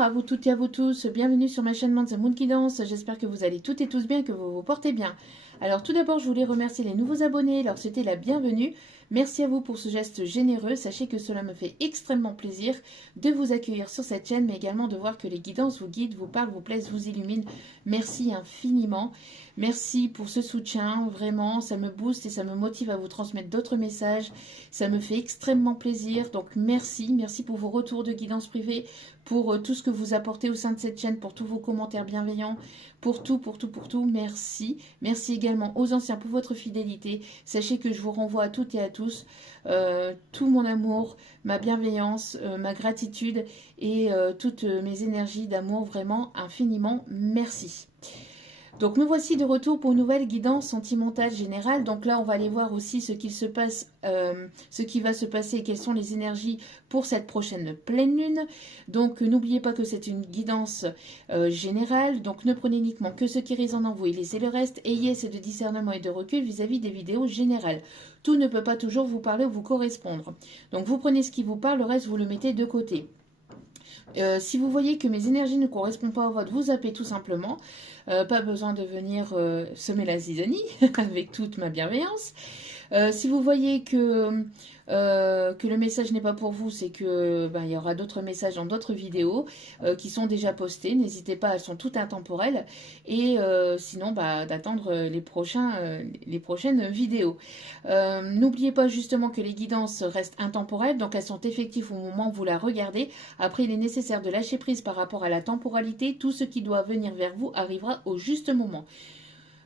Bonjour à vous toutes et à vous tous, bienvenue sur ma chaîne The Moon Guidance, j'espère que vous allez toutes et tous bien, que vous vous portez bien. Alors tout d'abord je voulais remercier les nouveaux abonnés, leur souhaiter la bienvenue. Merci à vous pour ce geste généreux, sachez que cela me fait extrêmement plaisir de vous accueillir sur cette chaîne, mais également de voir que les guidances vous guident, vous parlent, vous plaisent, vous illuminent. Merci infiniment, merci pour ce soutien, vraiment ça me booste et ça me motive à vous transmettre d'autres messages, ça me fait extrêmement plaisir, donc merci pour vos retours de guidance privée, pour tout ce que vous apportez au sein de cette chaîne, pour tous vos commentaires bienveillants, pour tout, merci. Merci également aux anciens pour votre fidélité. Sachez que je vous renvoie à toutes et à tous tout mon amour, ma bienveillance, ma gratitude et toutes mes énergies d'amour, vraiment infiniment merci. Donc nous voici de retour pour une nouvelle guidance sentimentale générale. Donc là on va aller voir aussi ce qu'il se passe, ce qui va se passer et quelles sont les énergies pour cette prochaine pleine lune. Donc n'oubliez pas que c'est une guidance générale. Donc ne prenez uniquement que ce qui résonne en vous et laissez le reste. Ayez assez de discernement et de recul vis-à-vis des vidéos générales. Tout ne peut pas toujours vous parler ou vous correspondre. Donc vous prenez ce qui vous parle, le reste vous le mettez de côté. Si vous voyez que mes énergies ne correspondent pas aux vôtres, vous zappez tout simplement. Pas besoin de venir semer la zizanie avec toute ma bienveillance. Si vous voyez que le message n'est pas pour vous, c'est que il y aura d'autres messages dans d'autres vidéos qui sont déjà postées. N'hésitez pas, elles sont toutes intemporelles. Et sinon, d'attendre les prochaines vidéos. N'oubliez pas justement que les guidances restent intemporelles, donc elles sont effectives au moment où vous la regardez. Après, il est nécessaire de lâcher prise par rapport à la temporalité. Tout ce qui doit venir vers vous arrivera au juste moment.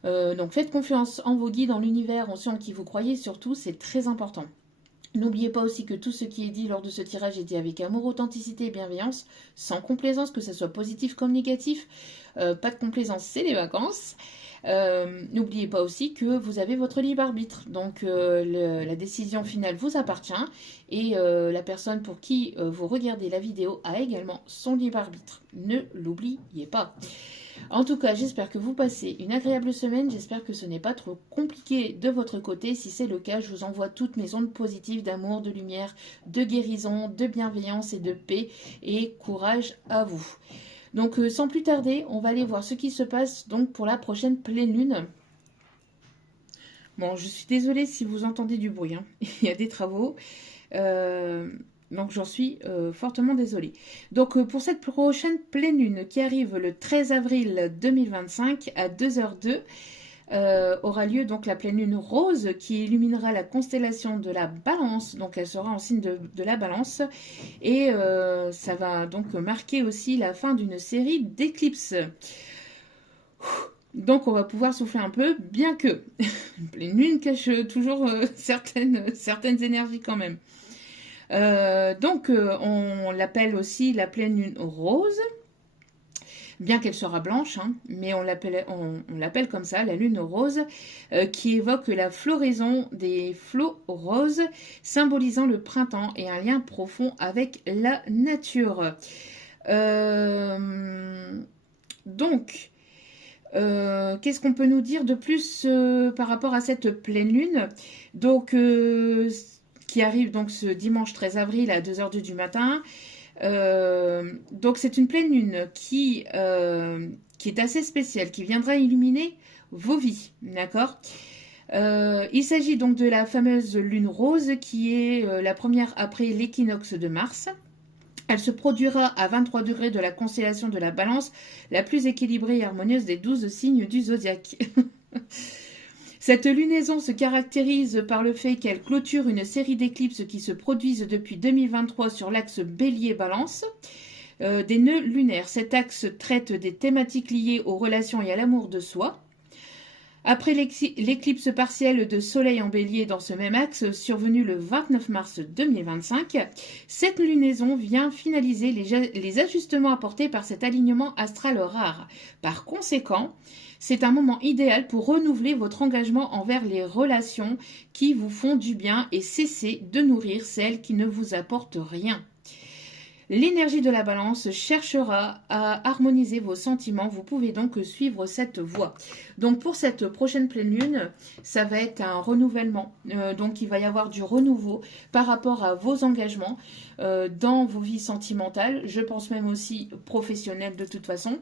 Donc faites confiance en vos guides, en l'univers, en ceux en qui vous croyez, surtout, c'est très important. N'oubliez pas aussi que tout ce qui est dit lors de ce tirage est dit avec amour, authenticité et bienveillance, sans complaisance, que ce soit positif comme négatif. Pas de complaisance, c'est les vacances. N'oubliez pas aussi que vous avez votre libre arbitre, donc la décision finale vous appartient et la personne pour qui vous regardez la vidéo a également son libre arbitre. Ne l'oubliez pas. En tout cas, j'espère que vous passez une agréable semaine, j'espère que ce n'est pas trop compliqué de votre côté. Si c'est le cas, je vous envoie toutes mes ondes positives d'amour, de lumière, de guérison, de bienveillance et de paix, et courage à vous. Donc sans plus tarder, on va aller voir ce qui se passe donc pour la prochaine pleine lune. Bon, je suis désolée si vous entendez du bruit, hein. Il y a des travaux. Donc j'en suis fortement désolée. Donc pour cette prochaine pleine lune qui arrive le 13 avril 2025 à 2h02, aura lieu donc la pleine lune rose qui illuminera la constellation de la Balance. Donc elle sera en signe de la Balance. Et ça va donc marquer aussi la fin d'une série d'éclipses. Donc on va pouvoir souffler un peu, bien que une pleine lune cache toujours certaines énergies quand même. Donc on l'appelle aussi la pleine lune rose, bien qu'elle sera blanche, hein, mais on l'appelle comme ça, la lune rose, qui évoque la floraison des flots roses, symbolisant le printemps et un lien profond avec la nature. Donc, qu'est-ce qu'on peut nous dire de plus par rapport à cette pleine lune? Donc, qui arrive donc ce dimanche 13 avril à 2h02 du matin. Donc c'est une pleine lune qui est assez spéciale, qui viendra illuminer vos vies, d'accord? Il s'agit donc de la fameuse lune rose qui est la première après l'équinoxe de Mars. Elle se produira à 23 degrés de la constellation de la Balance, la plus équilibrée et harmonieuse des 12 signes du zodiaque. Cette lunaison se caractérise par le fait qu'elle clôture une série d'éclipses qui se produisent depuis 2023 sur l'axe Bélier-Balance, des nœuds lunaires. Cet axe traite des thématiques liées aux relations et à l'amour de soi. Après l'éclipse partielle de Soleil en Bélier dans ce même axe, survenue le 29 mars 2025, cette lunaison vient finaliser les ajustements apportés par cet alignement astral rare. Par conséquent, c'est un moment idéal pour renouveler votre engagement envers les relations qui vous font du bien et cesser de nourrir celles qui ne vous apportent rien. L'énergie de la balance cherchera à harmoniser vos sentiments. Vous pouvez donc suivre cette voie. Donc pour cette prochaine pleine lune, ça va être un renouvellement. Donc il va y avoir du renouveau par rapport à vos engagements dans vos vies sentimentales. Je pense même aussi professionnelles de toute façon.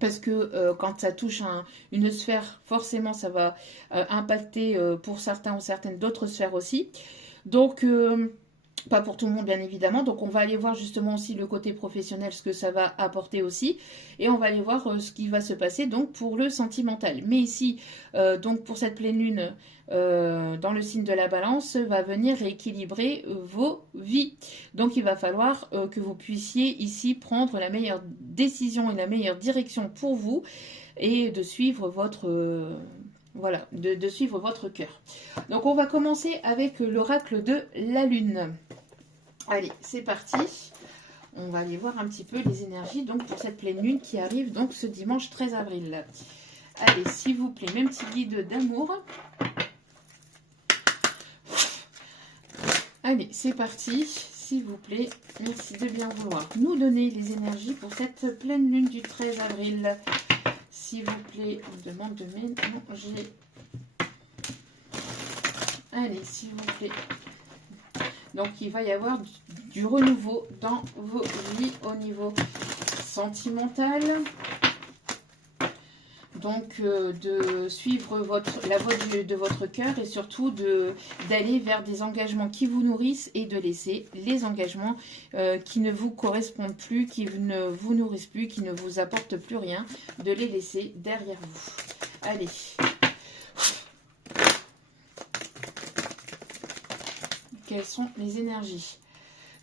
Parce que quand ça touche une sphère, forcément ça va impacter pour certains ou certaines d'autres sphères aussi. Donc pas pour tout le monde, bien évidemment. Donc, on va aller voir justement aussi le côté professionnel, ce que ça va apporter aussi. Et on va aller voir ce qui va se passer donc pour le sentimental. Mais ici, donc pour cette pleine lune dans le signe de la balance, va venir rééquilibrer vos vies. Donc, il va falloir que vous puissiez ici prendre la meilleure décision et la meilleure direction pour vous et de suivre votre... voilà, de suivre votre cœur. Donc on va commencer avec l'oracle de la lune. Allez, c'est parti. On va aller voir un petit peu les énergies donc pour cette pleine lune qui arrive donc ce dimanche 13 avril. Allez, s'il vous plaît, même petit guide d'amour. Allez, c'est parti. S'il vous plaît, merci de bien vouloir nous donner les énergies pour cette pleine lune du 13 avril. S'il vous plaît, on me demande de mélanger. Allez, s'il vous plaît. Donc, il va y avoir du renouveau dans vos vies au niveau sentimental. Donc, de suivre la voie de votre cœur et surtout d'aller vers des engagements qui vous nourrissent et de laisser les engagements qui ne vous correspondent plus, qui ne vous nourrissent plus, qui ne vous apportent plus rien, de les laisser derrière vous. Allez. Quelles sont les énergies?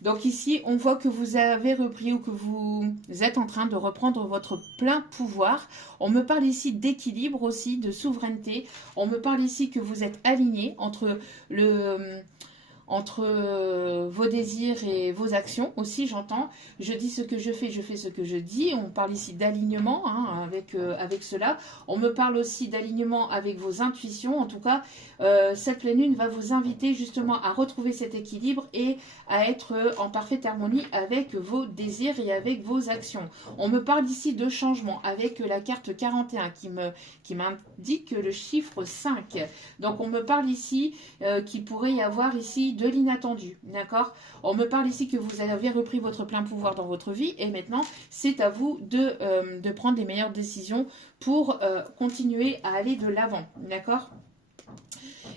Donc ici, on voit que vous avez repris ou que vous êtes en train de reprendre votre plein pouvoir. On me parle ici d'équilibre aussi, de souveraineté. On me parle ici que vous êtes aligné entre vos désirs et vos actions aussi, j'entends. Je dis ce que je fais ce que je dis. On parle ici d'alignement avec cela. On me parle aussi d'alignement avec vos intuitions. En tout cas, cette pleine lune va vous inviter justement à retrouver cet équilibre et à être en parfaite harmonie avec vos désirs et avec vos actions. On me parle ici de changement avec la carte 41 qui m'indique le chiffre 5. Donc on me parle ici qu'il pourrait y avoir ici de l'inattendu, d'accord? On me parle ici que vous avez repris votre plein pouvoir dans votre vie et maintenant c'est à vous de prendre les meilleures décisions pour continuer à aller de l'avant, d'accord?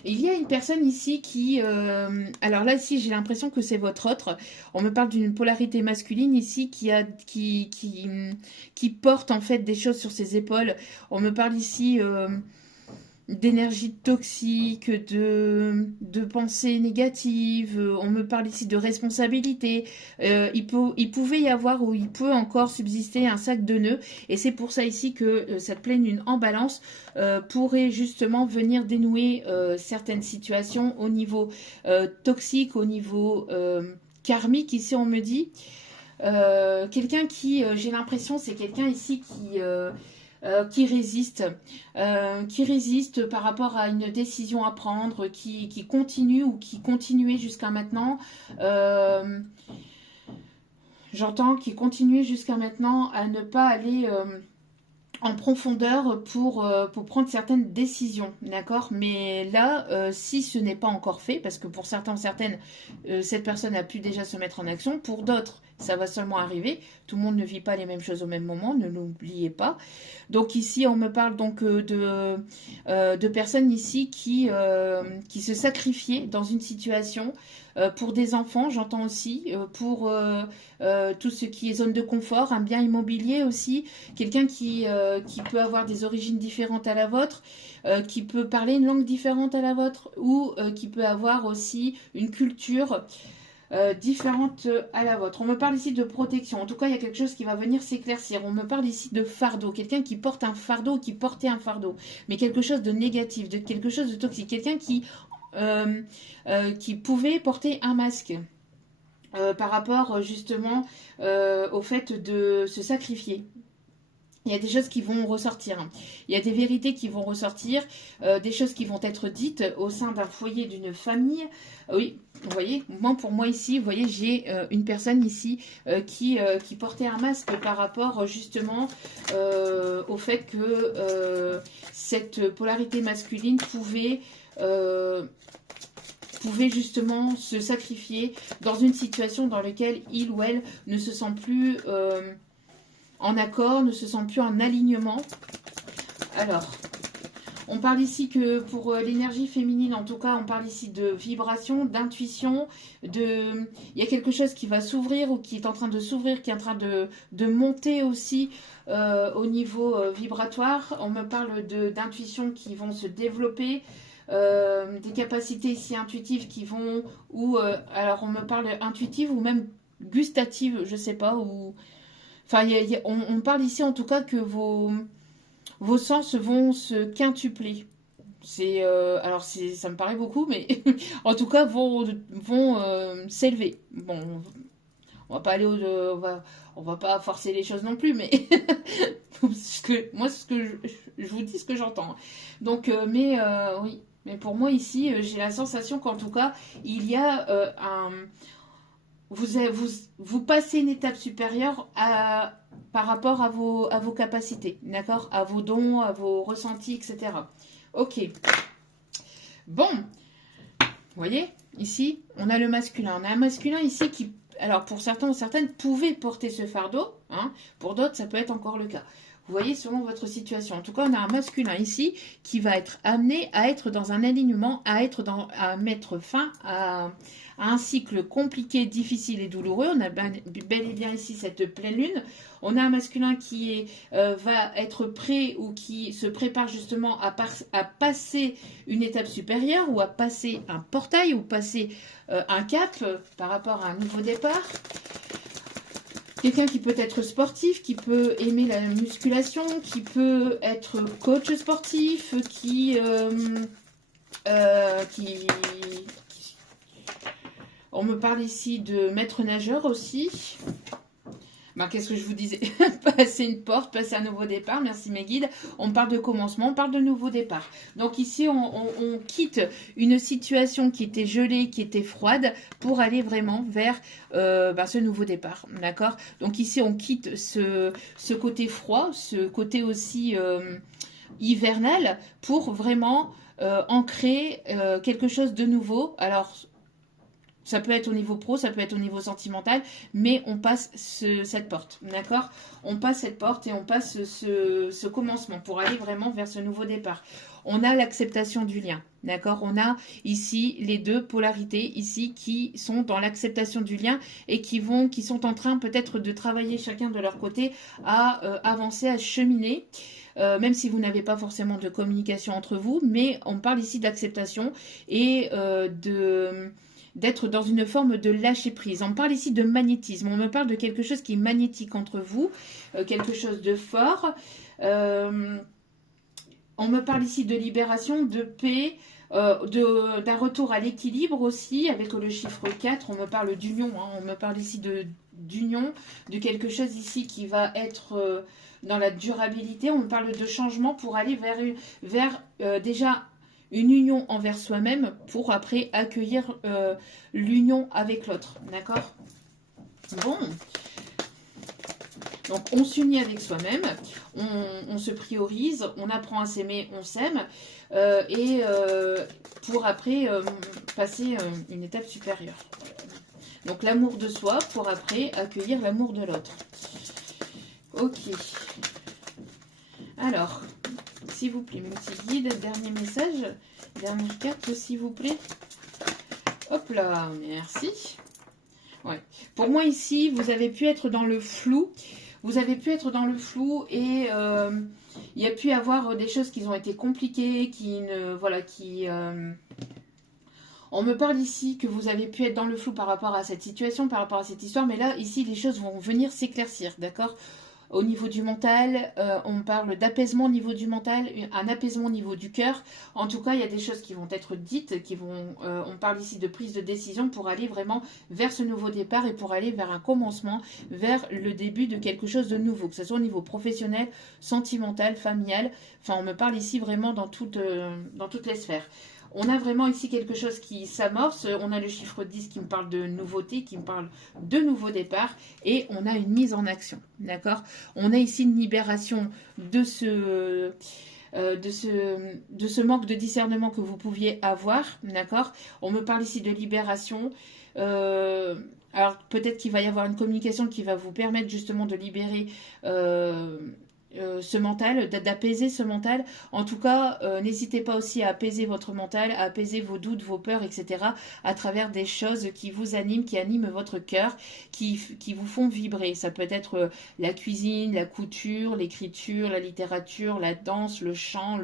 Il y a une personne ici qui... alors là, ici, j'ai l'impression que c'est votre autre. On me parle d'une polarité masculine ici qui porte en fait des choses sur ses épaules. On me parle ici... d'énergie toxique, de pensées négatives, on me parle ici de responsabilité, il pouvait y avoir ou il peut encore subsister un sac de nœuds et c'est pour ça ici que cette pleine lune en balance pourrait justement venir dénouer certaines situations au niveau toxique, au niveau karmique ici on me dit. Quelqu'un qui, j'ai l'impression, c'est quelqu'un ici qui résiste par rapport à une décision à prendre, qui continue ou qui continuait jusqu'à maintenant. J'entends qui continuait jusqu'à maintenant à ne pas aller en profondeur pour prendre certaines décisions, d'accord? Mais là, si ce n'est pas encore fait, parce que pour certains ou certaines, cette personne a pu déjà se mettre en action, pour d'autres, ça va seulement arriver. Tout le monde ne vit pas les mêmes choses au même moment, ne l'oubliez pas. Donc ici, on me parle donc de personnes ici qui se sacrifiaient dans une situation pour des enfants, j'entends aussi, pour tout ce qui est zone de confort, un bien immobilier aussi, quelqu'un qui peut avoir des origines différentes à la vôtre, qui peut parler une langue différente à la vôtre, ou qui peut avoir aussi une culture différente à la vôtre. On me parle ici de protection. En tout cas, il y a quelque chose qui va venir s'éclaircir. On me parle ici de fardeau. Quelqu'un qui porte un fardeau, qui portait un fardeau. Mais quelque chose de négatif, de quelque chose de toxique. Quelqu'un qui pouvait porter un masque. Par rapport justement au fait de se sacrifier. Il y a des choses qui vont ressortir. Il y a des vérités qui vont ressortir, des choses qui vont être dites au sein d'un foyer, d'une famille. Oui, vous voyez, pour moi ici, vous voyez, j'ai une personne ici qui portait un masque par rapport justement au fait que cette polarité masculine pouvait justement se sacrifier dans une situation dans laquelle il ou elle ne se sent plus en accord, ne se sent plus en alignement. Alors, on parle ici que pour l'énergie féminine, en tout cas, on parle ici de vibration, d'intuition, il y a quelque chose qui va s'ouvrir ou qui est en train de s'ouvrir, qui est en train de monter aussi au niveau vibratoire. On me parle d'intuition qui vont se développer, des capacités ici intuitives qui vont, alors on me parle intuitive ou même gustative, je sais pas, ou... Enfin, on parle ici en tout cas que vos sens vont se quintupler. Alors ça me paraît beaucoup, mais en tout cas vont s'élever. Bon, on va pas aller on va pas forcer les choses non plus, mais moi ce que je vous dis ce que j'entends. Donc, oui, mais pour moi ici, j'ai la sensation qu'en tout cas il y a vous passez une étape supérieure par rapport à vos capacités, d'accord? À vos dons, à vos ressentis, etc. Ok. Bon. Vous voyez, ici, on a le masculin. On a un masculin ici qui, alors pour certains ou certaines, pouvait porter ce fardeau. Hein. Pour d'autres, ça peut être encore le cas. Vous voyez, selon votre situation. En tout cas, on a un masculin ici qui va être amené à être dans un alignement, à mettre fin à un cycle compliqué, difficile et douloureux. On a bel et bien ici cette pleine lune. On a un masculin qui va être prêt ou qui se prépare justement à passer une étape supérieure ou à passer un portail ou passer un cap par rapport à un nouveau départ. Quelqu'un qui peut être sportif, qui peut aimer la musculation, qui peut être coach sportif, on me parle ici de maître nageur aussi. Ben, qu'est-ce que je vous disais? Passer une porte, passer un nouveau départ. Merci mes guides. On parle de commencement, on parle de nouveau départ. Donc ici, on quitte une situation qui était gelée, qui était froide, pour aller vraiment vers ce nouveau départ. D'accord? Donc ici, on quitte ce côté froid, ce côté aussi hivernal, pour vraiment ancrer quelque chose de nouveau. Alors, ça peut être au niveau pro, ça peut être au niveau sentimental, mais on passe cette porte, d'accord? On passe cette porte et on passe ce commencement pour aller vraiment vers ce nouveau départ. On a l'acceptation du lien, d'accord? On a ici les deux polarités ici qui sont dans l'acceptation du lien et qui sont en train peut-être de travailler chacun de leur côté à avancer, à cheminer. Même si vous n'avez pas forcément de communication entre vous, mais on parle ici d'acceptation et d'être dans une forme de lâcher prise. On parle ici de magnétisme. On me parle de quelque chose qui est magnétique entre vous, quelque chose de fort. On me parle ici de libération, de paix, d'un retour à l'équilibre aussi, avec le chiffre 4. On me parle d'union. Hein. On me parle ici d'union, de quelque chose ici qui va être dans la durabilité. On me parle de changement pour aller vers déjà une union envers soi-même pour après accueillir l'union avec l'autre. D'accord? Bon. Donc, on s'unit avec soi-même, on se priorise, on apprend à s'aimer, on s'aime, pour après passer une étape supérieure. Donc, l'amour de soi pour après accueillir l'amour de l'autre. Ok. Alors, s'il vous plaît, mon petit guide, dernier message, dernière carte, s'il vous plaît. Hop là, merci. Ouais. Pour moi, ici, vous avez pu être dans le flou. Vous avez pu être dans le flou et il y a pu avoir des choses qui ont été compliquées, on me parle ici que vous avez pu être dans le flou par rapport à cette situation, par rapport à cette histoire, mais là, ici, les choses vont venir s'éclaircir, d'accord? Au niveau du mental, on parle d'apaisement au niveau du mental, un apaisement au niveau du cœur. En tout cas, il y a des choses qui vont être dites, on parle ici de prise de décision pour aller vraiment vers ce nouveau départ et pour aller vers un commencement, vers le début de quelque chose de nouveau, que ce soit au niveau professionnel, sentimental, familial. Enfin, on me parle ici vraiment dans toutes les sphères. On a vraiment ici quelque chose qui s'amorce. On a le chiffre 10 qui me parle de nouveauté, qui me parle de nouveau départ. Et on a une mise en action. D'accord? On a ici une libération de ce manque de discernement que vous pouviez avoir. D'accord? On me parle ici de libération. Alors peut-être qu'il va y avoir une communication qui va vous permettre justement de libérer ce mental, d'apaiser ce mental. En tout cas, n'hésitez pas aussi à apaiser votre mental, à apaiser vos doutes, vos peurs, etc. à travers des choses qui vous animent, qui animent votre cœur, qui vous font vibrer. Ça peut être la cuisine, la couture, l'écriture, la littérature, la danse, le chant,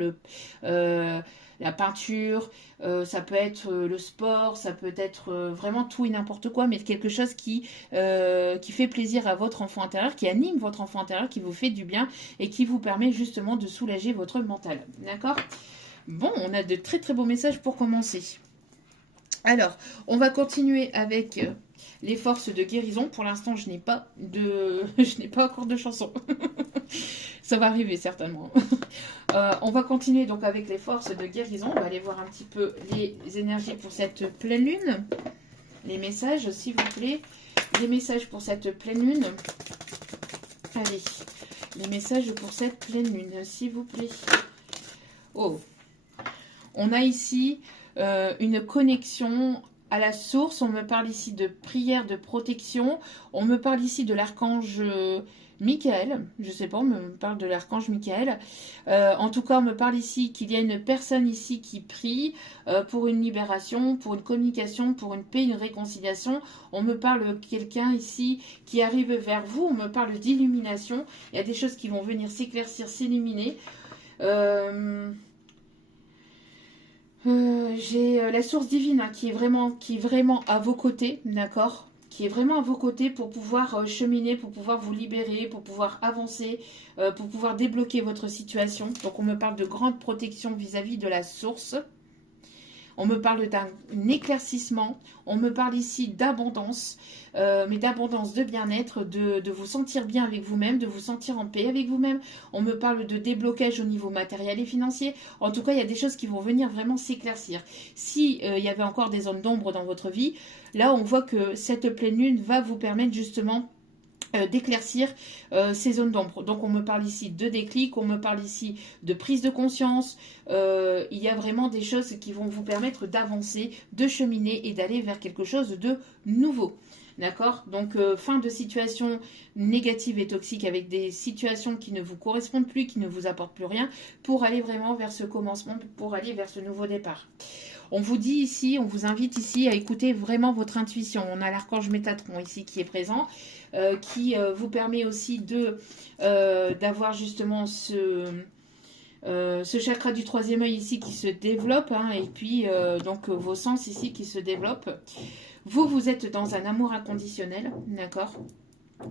la peinture, ça peut être le sport, ça peut être vraiment tout et n'importe quoi, mais quelque chose qui fait plaisir à votre enfant intérieur, qui anime votre enfant intérieur, qui vous fait du bien et qui vous permet justement de soulager votre mental. D'accord? Bon, on a de très très beaux messages pour commencer. Alors, on va continuer avec les forces de guérison. Pour l'instant, je n'ai pas encore de chanson. Ça va arriver certainement. On va continuer donc avec les forces de guérison. On va aller voir un petit peu les énergies pour cette pleine lune. Les messages, s'il vous plaît. Les messages pour cette pleine lune. Allez, les messages pour cette pleine lune, s'il vous plaît. Oh, on a ici une connexion à la source. On me parle ici de prière de protection. On me parle ici de l'archange Michael. Je sais pas, on me parle de l'archange Michael. En tout cas, on me parle ici qu'il y a une personne ici qui prie pour une libération, pour une communication, pour une paix, une réconciliation. On me parle de quelqu'un ici qui arrive vers vous. On me parle d'illumination. Il y a des choses qui vont venir s'éclaircir, s'illuminer. J'ai la source divine hein, qui est vraiment à vos côtés, d'accord? Qui est vraiment à vos côtés pour pouvoir cheminer, pour pouvoir vous libérer, pour pouvoir avancer, pour pouvoir débloquer votre situation. Donc on me parle de grande protection vis-à-vis de la source. On me parle d'un éclaircissement. On me parle ici d'abondance, mais d'abondance de bien-être, de vous sentir bien avec vous-même, de vous sentir en paix avec vous-même. On me parle de déblocage au niveau matériel et financier. En tout cas, il y a des choses qui vont venir vraiment s'éclaircir. Si il y avait encore des zones d'ombre dans votre vie, là, on voit que cette pleine lune va vous permettre justement d'éclaircir ces zones d'ombre. Donc on me parle ici de déclic, on me parle ici de prise de conscience. Il y a vraiment des choses qui vont vous permettre d'avancer, de cheminer et d'aller vers quelque chose de nouveau. D'accord? Donc fin de situation négative et toxique avec des situations qui ne vous correspondent plus, qui ne vous apportent plus rien, pour aller vraiment vers ce commencement, pour aller vers ce nouveau départ. On vous dit ici, on vous invite ici à écouter vraiment votre intuition. On a l'archange Métatron ici qui est présent, qui vous permet aussi d'avoir justement ce chakra du troisième œil ici qui se développe, hein, et puis donc vos sens ici qui se développent. Vous êtes dans un amour inconditionnel, d'accord ?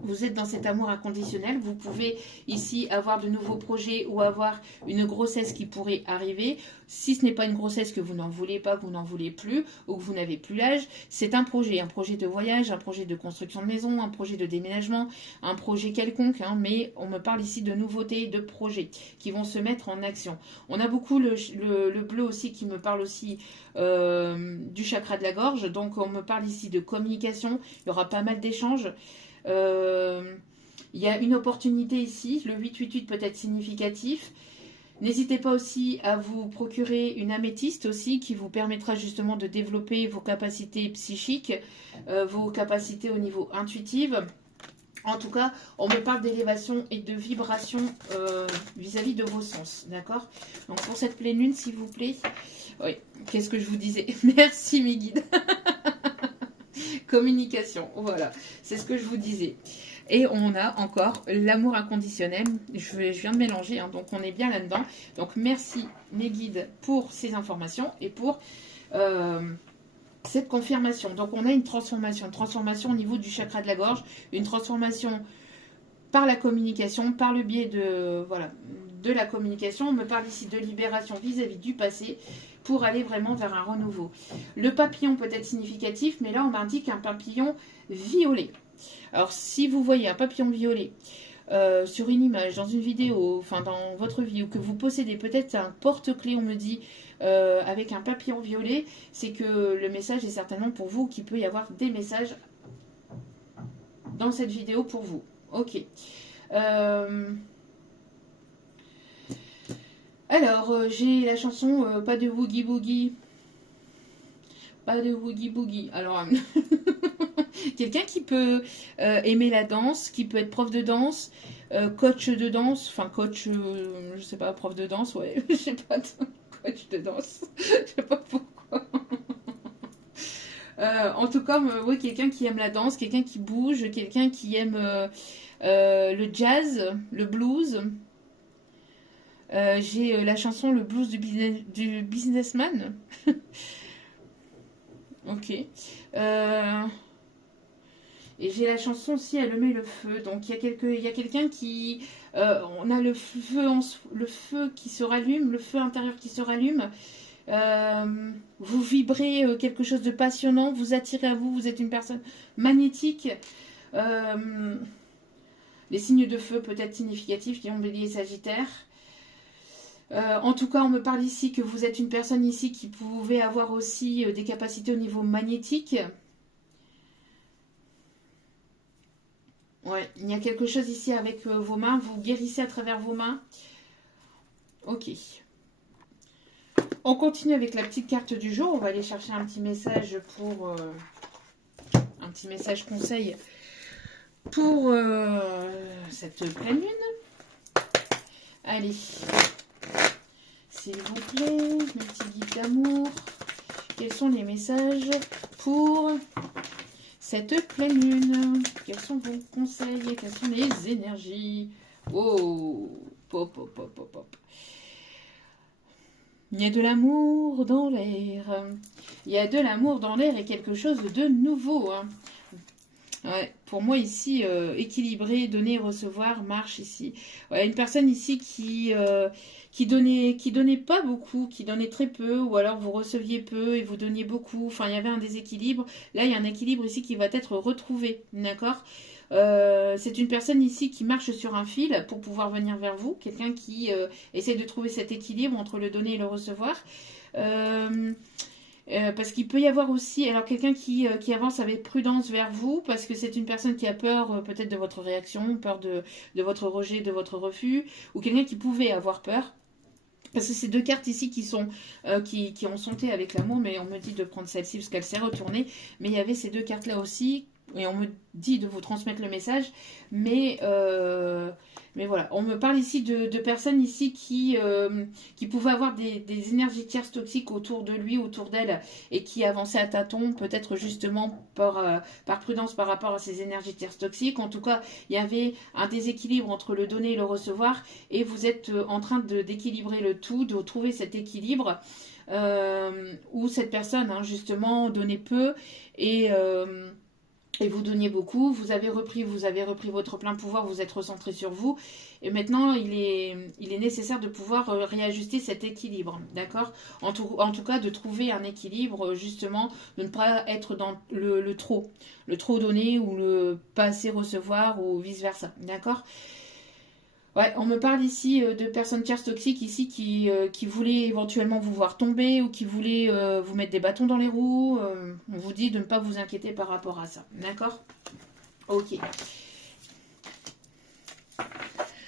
Vous êtes dans cet amour inconditionnel, vous pouvez ici avoir de nouveaux projets ou avoir une grossesse qui pourrait arriver. Si ce n'est pas une grossesse que vous n'en voulez pas, que vous n'en voulez plus ou que vous n'avez plus l'âge, c'est un projet de voyage, un projet de construction de maison, un projet de déménagement, un projet quelconque, hein, mais on me parle ici de nouveautés, de projets qui vont se mettre en action. On a beaucoup le bleu aussi qui me parle aussi du chakra de la gorge, donc on me parle ici de communication, il y aura pas mal d'échanges. Il y a une opportunité ici, le 888 peut être significatif. N'hésitez pas aussi à vous procurer une améthyste aussi qui vous permettra justement de développer vos capacités psychiques, vos capacités au niveau intuitif. En tout cas, on me parle d'élévation et de vibration vis-à-vis de vos sens, d'accord? Donc pour cette pleine lune, s'il vous plaît, oui, qu'est-ce que je vous disais? Merci mes guides. Communication, voilà, c'est ce que je vous disais. Et on a encore l'amour inconditionnel, je viens de mélanger, hein, donc on est bien là-dedans. Donc merci mes guides pour ces informations et pour cette confirmation. Donc on a une transformation au niveau du chakra de la gorge, une transformation par la communication, par le biais de, voilà, de la communication. On me parle ici de libération vis-à-vis du passé pour aller vraiment vers un renouveau. Le papillon peut être significatif, mais là on m'indique un papillon violet. Alors si vous voyez un papillon violet sur une image, dans une vidéo, enfin dans votre vie, ou que vous possédez peut-être un porte-clés, on me dit, avec un papillon violet, c'est que le message est certainement pour vous, qu'il peut y avoir des messages dans cette vidéo pour vous. Ok. Alors, j'ai la chanson Pas de Woogie Boogie. Pas de Woogie Boogie. Alors, quelqu'un qui peut aimer la danse, qui peut être prof de danse, coach de danse, enfin coach, je sais pas, prof de danse, ouais, je sais pas, coach de danse, je sais pas pourquoi. En tout cas, oui, quelqu'un qui aime la danse, quelqu'un qui bouge, quelqu'un qui aime le jazz, le blues. J'ai la chanson Le blues du businessman. Ok. Et j'ai la chanson aussi Allumer le feu. Donc il y a quelqu'un qui... on a le feu qui se rallume, le feu intérieur qui se rallume. Vous vibrez quelque chose de passionnant, vous attirez à vous, vous êtes une personne magnétique. Les signes de feu peut être significatifs, Lion, Bélier, Sagittaire. En tout cas, on me parle ici que vous êtes une personne ici qui pouvait avoir aussi des capacités au niveau magnétique. Ouais, il y a quelque chose ici avec vos mains. Vous guérissez à travers vos mains. Ok. On continue avec la petite carte du jour. On va aller chercher un petit message pour... un petit message conseil pour cette pleine lune. Allez. S'il vous plaît, mes petits guides d'amour, quels sont les messages pour cette pleine lune? Quels sont vos conseils? Quelles sont les énergies? Oh, pop, pop, pop, pop, pop. Il y a de l'amour dans l'air. Il y a de l'amour dans l'air et quelque chose de nouveau. Hein. Ouais, pour moi ici, équilibré, donner, recevoir, marche ici. Ouais, une personne ici qui donnait pas beaucoup, qui donnait très peu, ou alors vous receviez peu et vous donniez beaucoup. Enfin, il y avait un déséquilibre. Là, il y a un équilibre ici qui va être retrouvé, d'accord? C'est une personne ici qui marche sur un fil pour pouvoir venir vers vous. Quelqu'un qui essaie de trouver cet équilibre entre le donner et le recevoir. Parce qu'il peut y avoir aussi, alors quelqu'un qui avance avec prudence vers vous, parce que c'est une personne qui a peur peut-être de votre réaction, peur de votre rejet, de votre refus, ou quelqu'un qui pouvait avoir peur. Parce que ces deux cartes ici qui ont sauté avec l'amour, mais on me dit de prendre celle-ci parce qu'elle s'est retournée. Mais il y avait ces deux cartes-là aussi, et on me dit de vous transmettre le message. Mais voilà, on me parle ici de personnes ici qui pouvaient avoir des énergies tierces toxiques autour de lui, autour d'elle, et qui avançaient à tâtons, peut-être justement par prudence par rapport à ces énergies tierces toxiques. En tout cas, il y avait un déséquilibre entre le donner et le recevoir, et vous êtes en train d'équilibrer le tout, de trouver cet équilibre où cette personne, hein, justement, donnait peu et vous donniez beaucoup, vous avez repris votre plein pouvoir, vous êtes recentré sur vous. Et maintenant, il est nécessaire de pouvoir réajuster cet équilibre, d'accord? En tout cas, de trouver un équilibre, justement, de ne pas être dans le trop. Le trop donner ou le pas assez recevoir ou vice-versa, d'accord? Ouais, on me parle ici de personnes tierces toxiques ici qui voulaient éventuellement vous voir tomber ou qui voulaient vous mettre des bâtons dans les roues. On vous dit de ne pas vous inquiéter par rapport à ça. D'accord? Ok.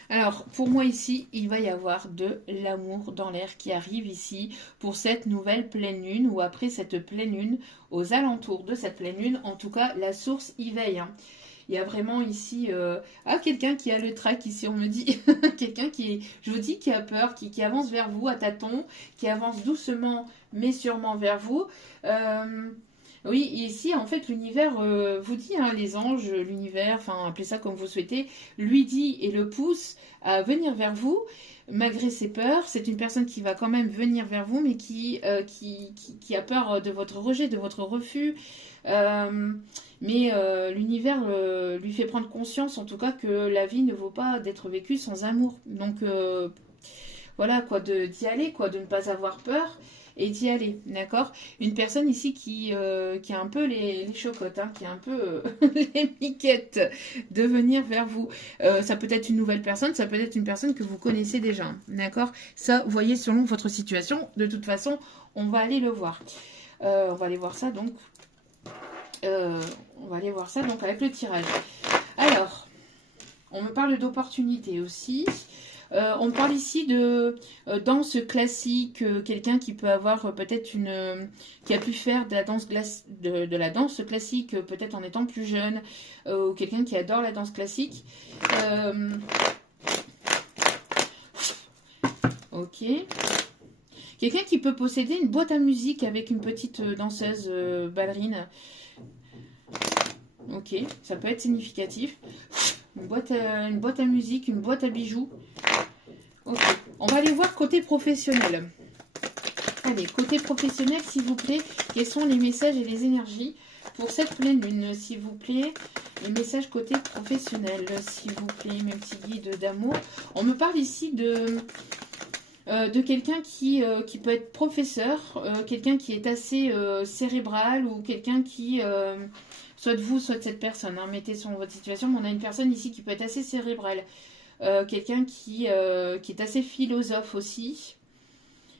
Alors, pour moi ici, il va y avoir de l'amour dans l'air qui arrive ici pour cette nouvelle pleine lune ou après cette pleine lune, aux alentours de cette pleine lune. En tout cas, la source y veille. Hein. Il y a vraiment ici quelqu'un qui a le trac ici, on me dit. Quelqu'un je vous dis, qui a peur, qui avance vers vous à tâtons, qui avance doucement mais sûrement vers vous. Oui, ici, en fait, l'univers vous dit, hein, les anges, l'univers, enfin, appelez ça comme vous souhaitez, lui dit et le pousse à venir vers vous, malgré ses peurs. C'est une personne qui va quand même venir vers vous, mais qui a peur de votre rejet, de votre refus. Euh, mais l'univers lui fait prendre conscience, en tout cas, que la vie ne vaut pas d'être vécue sans amour. Donc, voilà, quoi, d'y aller, quoi, de ne pas avoir peur et d'y aller, d'accord. Une personne ici qui a un peu les chocottes, hein, qui a un peu les miquettes de venir vers vous. Ça peut être une nouvelle personne, ça peut être une personne que vous connaissez déjà, d'accord. Ça, vous voyez, selon votre situation, de toute façon, on va aller le voir. On va aller voir ça, donc. On va aller voir ça, donc, avec le tirage. Alors, on me parle d'opportunité aussi. On parle ici de danse classique, quelqu'un qui peut avoir peut-être qui a pu faire de la danse, de la danse classique, peut-être en étant plus jeune, ou quelqu'un qui adore la danse classique. Ok. Quelqu'un qui peut posséder une boîte à musique avec une petite danseuse ballerine. Ok, ça peut être significatif. Une boîte à musique, une boîte à bijoux. Ok, on va aller voir côté professionnel. Allez, côté professionnel, s'il vous plaît, quels sont les messages et les énergies pour cette pleine lune, s'il vous plaît. Les messages côté professionnel, s'il vous plaît, mes petits guides d'amour. On me parle ici de quelqu'un qui peut être professeur, quelqu'un qui est assez cérébral ou quelqu'un qui... soit de vous, soit de cette personne, hein, mettez sur votre situation, mais on a une personne ici qui peut être assez cérébrale. Quelqu'un qui est assez philosophe aussi.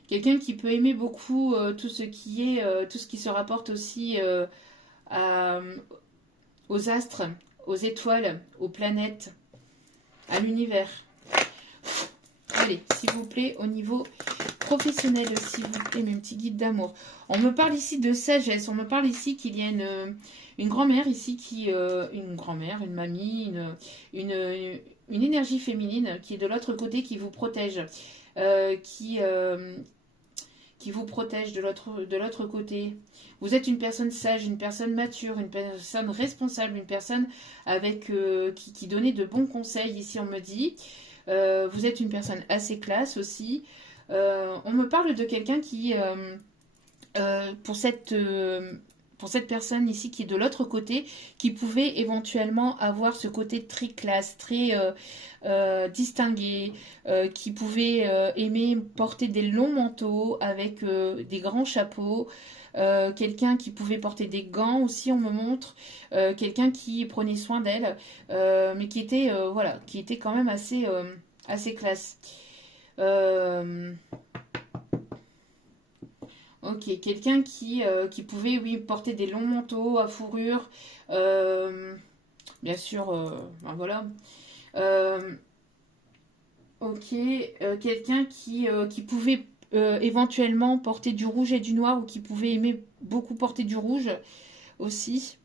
Quelqu'un qui peut aimer beaucoup tout ce qui se rapporte aussi à- aux astres, aux étoiles, aux planètes, à l'univers. Allez, s'il vous plaît, au niveau professionnel, s'il vous plaît, mes petits guides d'amour. On me parle ici de sagesse, on me parle ici qu'il y a une grand-mère ici une grand-mère, une mamie, une énergie féminine qui est de l'autre côté, qui vous protège, qui vous protège de l'autre côté. Vous êtes une personne sage, une personne mature, une personne responsable, une personne avec qui donnait de bons conseils, ici on me dit. Vous êtes une personne assez classe aussi. On me parle de quelqu'un qui, pour cette personne ici qui est de l'autre côté, qui pouvait éventuellement avoir ce côté très classe, très distingué, qui pouvait aimer porter des longs manteaux avec des grands chapeaux. Quelqu'un qui pouvait porter des gants aussi, on me montre. Quelqu'un qui prenait soin d'elle, mais qui était, voilà, qui était quand même assez classe. Ok, quelqu'un qui pouvait, oui, porter des longs manteaux à fourrure. Bien sûr, ben voilà. Euh, ok, quelqu'un qui pouvait éventuellement porter du rouge et du noir ou qui pouvait aimer beaucoup porter du rouge aussi.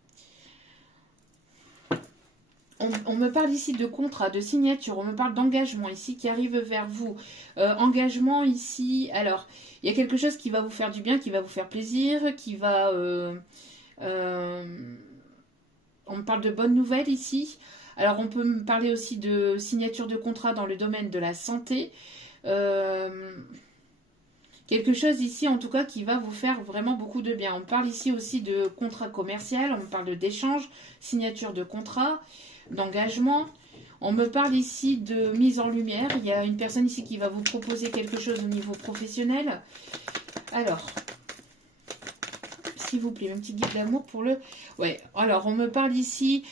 On me parle ici de contrat, de signature, on me parle d'engagement ici qui arrive vers vous. Engagement ici, alors, il y a quelque chose qui va vous faire du bien, qui va vous faire plaisir, qui va... on me parle de bonnes nouvelles ici. Alors, on peut me parler aussi de signature de contrat dans le domaine de la santé. Quelque chose ici, en tout cas, qui va vous faire vraiment beaucoup de bien. On parle ici aussi de contrat commercial, on me parle d'échange, signature de contrat, d'engagement. On me parle ici de mise en lumière. Il y a une personne ici qui va vous proposer quelque chose au niveau professionnel. Alors, s'il vous plaît, un petit guide d'amour pour le... Ouais, alors on me parle ici...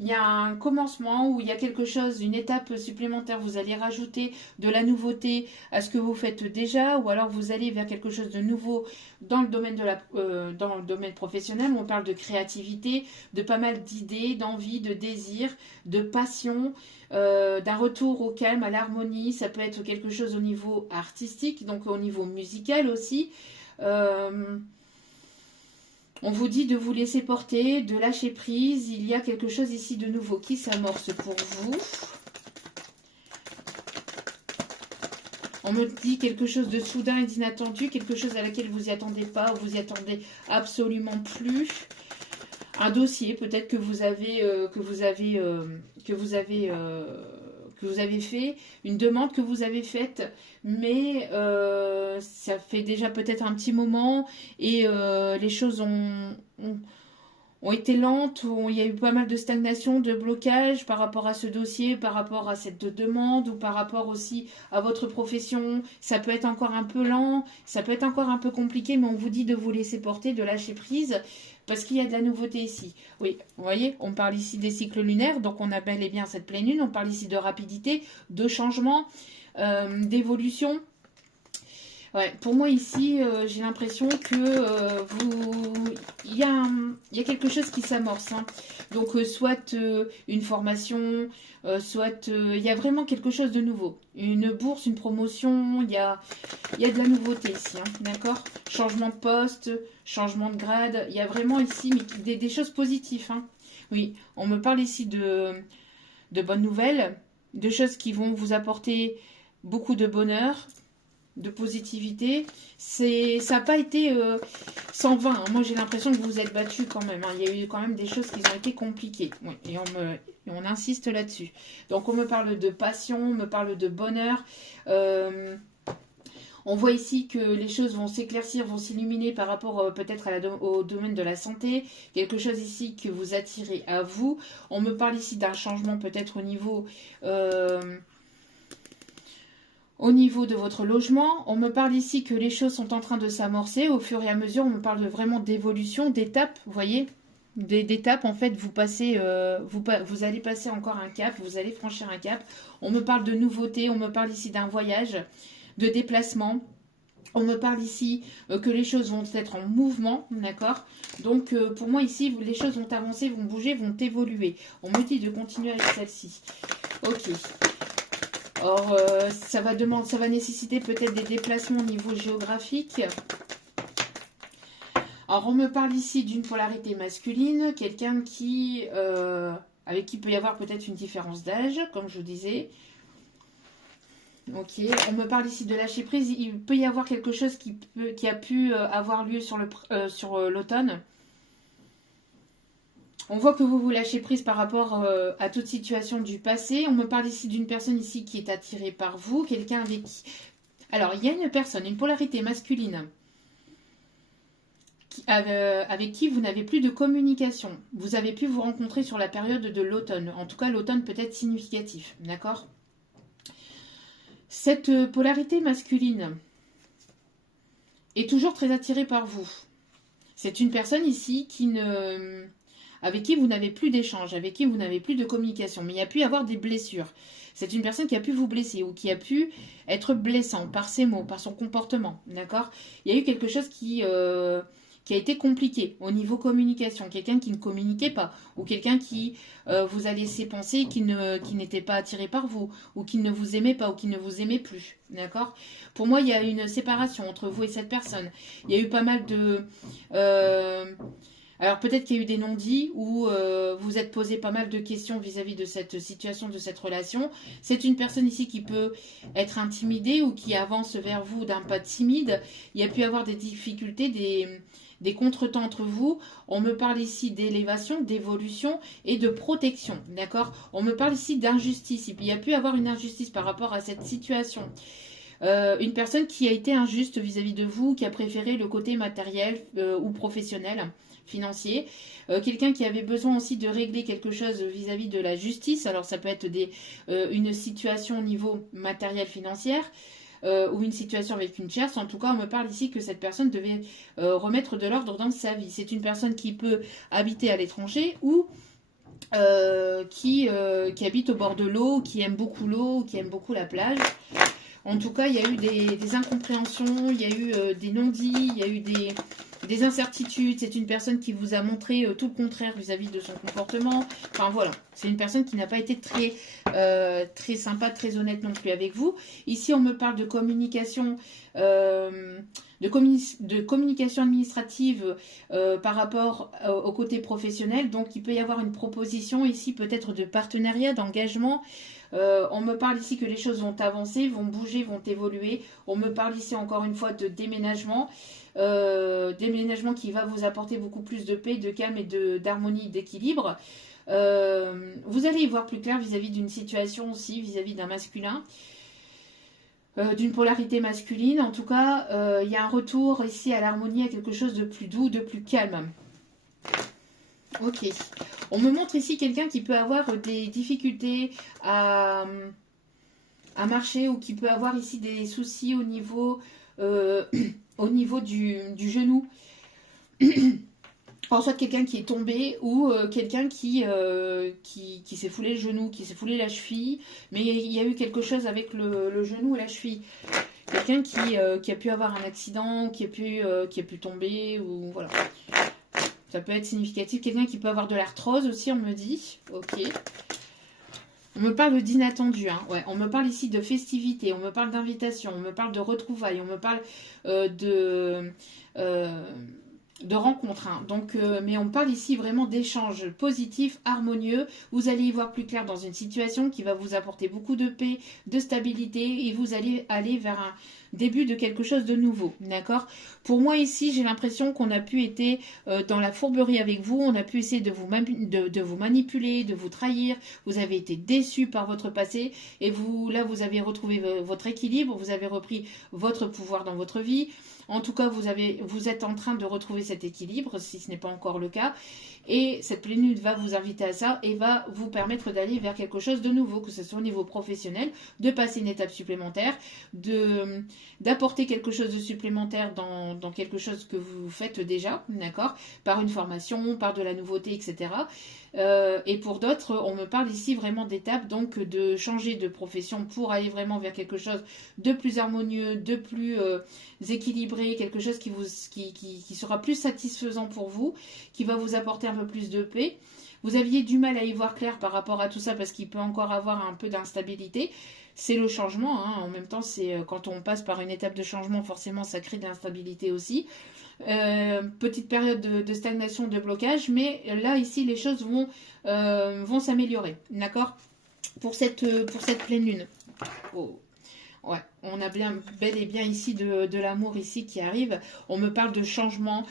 il y a un commencement où il y a quelque chose, une étape supplémentaire, vous allez rajouter de la nouveauté à ce que vous faites déjà, ou alors vous allez vers quelque chose de nouveau dans le domaine, dans le domaine professionnel, où on parle de créativité, de pas mal d'idées, d'envie, de désir, de passion, d'un retour au calme, à l'harmonie. Ça peut être quelque chose au niveau artistique, donc au niveau musical aussi. On vous dit de vous laisser porter, de lâcher prise. Il y a quelque chose ici de nouveau qui s'amorce pour vous. On me dit quelque chose de soudain et d'inattendu, quelque chose à laquelle vous y attendez pas, ou vous y attendez absolument plus. Un dossier peut-être que vous avez fait, une demande que vous avez faite, mais ça fait déjà peut-être un petit moment et les choses ont été lentes, il y a eu pas mal de stagnation, de blocage par rapport à ce dossier, par rapport à cette demande ou par rapport aussi à votre profession. Ça peut être encore un peu lent, ça peut être encore un peu compliqué, mais on vous dit de vous laisser porter, de lâcher prise. Parce qu'il y a de la nouveauté ici. Oui, vous voyez, on parle ici des cycles lunaires, donc on a bel et bien cette pleine lune. On parle ici de rapidité, de changement, d'évolution. Ouais, pour moi ici, j'ai l'impression que il y a quelque chose qui s'amorce. Hein. Donc soit une formation, soit il y a vraiment quelque chose de nouveau. Une bourse, une promotion, il y a de la nouveauté ici, hein, d'accord? Changement de poste, changement de grade, il y a vraiment ici mais des choses positives. Hein. Oui, on me parle ici de bonnes nouvelles, de choses qui vont vous apporter beaucoup de bonheur, de positivité. Ça n'a pas été sans vain. Hein. Moi, j'ai l'impression que vous vous êtes battu quand même. Hein. Il y a eu quand même des choses qui ont été compliquées. Oui, et on insiste là-dessus. Donc, on me parle de passion, on me parle de bonheur. On voit ici que les choses vont s'éclaircir, vont s'illuminer par rapport peut-être au domaine de la santé. Quelque chose ici que vous attirez à vous. On me parle ici d'un changement peut-être au niveau de votre logement. On me parle ici que les choses sont en train de s'amorcer au fur et à mesure. On me parle vraiment d'évolution, d'étapes, vous voyez, d'étapes. En fait, vous allez passer encore un cap, vous allez franchir un cap. On me parle de nouveautés, on me parle ici d'un voyage, de déplacement. On me parle ici que les choses vont être en mouvement, d'accord? Donc, pour moi, ici, les choses vont avancer, vont bouger, vont évoluer. On me dit de continuer avec celle-ci. Ok. Or, ça va nécessiter peut-être des déplacements au niveau géographique. Alors, on me parle ici d'une polarité masculine, quelqu'un avec qui il peut y avoir peut-être une différence d'âge, comme je vous disais. Ok, on me parle ici de lâcher prise. Il peut y avoir quelque chose qui a pu avoir lieu sur l'automne. On voit que vous lâchez prise par rapport à toute situation du passé. On me parle ici d'une personne ici qui est attirée par vous, quelqu'un avec qui... Alors, il y a une personne, une polarité masculine, avec qui vous n'avez plus de communication. Vous avez pu vous rencontrer sur la période de l'automne. En tout cas, l'automne peut être significatif, d'accord ? Cette polarité masculine est toujours très attirée par vous. C'est une personne ici avec qui vous n'avez plus d'échange, avec qui vous n'avez plus de communication. Mais il y a pu y avoir des blessures. C'est une personne qui a pu vous blesser ou qui a pu être blessant par ses mots, par son comportement. D'accord ? Il y a eu quelque chose qui a été compliqué au niveau communication. Quelqu'un qui ne communiquait pas ou quelqu'un qui vous a laissé penser qui n'était pas attiré par vous ou qui ne vous aimait pas ou qui ne vous aimait plus. D'accord ? Pour moi, il y a une séparation entre vous et cette personne. Il y a eu pas mal de... alors peut-être qu'il y a eu des non-dits où vous êtes posé pas mal de questions vis-à-vis de cette situation, de cette relation. C'est une personne ici qui peut être intimidée ou qui avance vers vous d'un pas timide. Il y a pu avoir des difficultés, des contretemps entre vous. On me parle ici d'élévation, d'évolution et de protection. D'accord ? On me parle ici d'injustice. Il y a pu avoir une injustice par rapport à cette situation. Une personne qui a été injuste vis-à-vis de vous, qui a préféré le côté matériel ou professionnel, financier. Quelqu'un qui avait besoin aussi de régler quelque chose vis-à-vis de la justice. Alors ça peut être une situation au niveau matériel financier. Ou une situation avec une tierce. En tout cas, on me parle ici que cette personne devait remettre de l'ordre dans sa vie. C'est une personne qui peut habiter à l'étranger ou qui habite au bord de l'eau, qui aime beaucoup l'eau, qui aime beaucoup la plage. En tout cas, il y a eu des incompréhensions, il y a eu des non-dits, il y a eu des incertitudes. C'est une personne qui vous a montré tout le contraire vis-à-vis de son comportement. Enfin voilà, c'est une personne qui n'a pas été très sympa, très honnête non plus avec vous. Ici, on me parle de communication de communication administrative par rapport au côté professionnel. Donc, il peut y avoir une proposition ici, peut-être de partenariat, d'engagement. On me parle ici que les choses vont avancer, vont bouger, vont évoluer. On me parle ici encore une fois de déménagement. Déménagement qui va vous apporter beaucoup plus de paix, de calme et d'harmonie, d'équilibre. Vous allez y voir plus clair vis-à-vis d'une situation aussi, vis-à-vis d'un masculin. D'une polarité masculine. En tout cas, il y a un retour ici à l'harmonie, à quelque chose de plus doux, de plus calme. Ok. On me montre ici quelqu'un qui peut avoir des difficultés à marcher ou qui peut avoir ici des soucis au niveau, du genou. Alors, soit quelqu'un qui est tombé ou quelqu'un qui s'est foulé le genou, qui s'est foulé la cheville, mais il y a eu quelque chose avec le genou et la cheville. Quelqu'un qui a pu avoir un accident, qui a pu tomber, ou voilà. Ça peut être significatif. Quelqu'un qui peut avoir de l'arthrose aussi, on me dit. Ok. On me parle d'inattendu, hein. Ouais, on me parle ici de festivités, on me parle d'invitation, on me parle de retrouvailles, on me parle de rencontres, hein. Donc, mais on parle ici vraiment d'échanges positifs, harmonieux. Vous allez y voir plus clair dans une situation qui va vous apporter beaucoup de paix, de stabilité, et vous allez aller vers un début de quelque chose de nouveau, d'accord? Pour moi ici, j'ai l'impression qu'on a pu être dans la fourberie avec vous, on a pu essayer de vous manipuler, de vous trahir, vous avez été déçus par votre passé, et vous avez retrouvé votre équilibre, vous avez repris votre pouvoir dans votre vie. En tout cas, vous êtes en train de retrouver cet équilibre, si ce n'est pas encore le cas. Et cette pleine lune va vous inviter à ça et va vous permettre d'aller vers quelque chose de nouveau, que ce soit au niveau professionnel, de passer une étape supplémentaire, d'apporter quelque chose de supplémentaire dans quelque chose que vous faites déjà, d'accord, par une formation, par de la nouveauté, etc. Et pour d'autres, on me parle ici vraiment d'étapes, donc de changer de profession pour aller vraiment vers quelque chose de plus harmonieux, de plus équilibré, quelque chose qui sera plus satisfaisant pour vous, qui va vous apporter un peu plus de paix. Vous aviez du mal à y voir clair par rapport à tout ça parce qu'il peut encore avoir un peu d'instabilité. C'est le changement, hein. En même temps, c'est quand on passe par une étape de changement, forcément, ça crée de l'instabilité aussi. Petite période de stagnation, de blocage, mais là, ici, les choses vont s'améliorer, d'accord, pour cette pleine lune. Oh. Ouais, on a bel et bien ici de l'amour ici qui arrive. On me parle de changement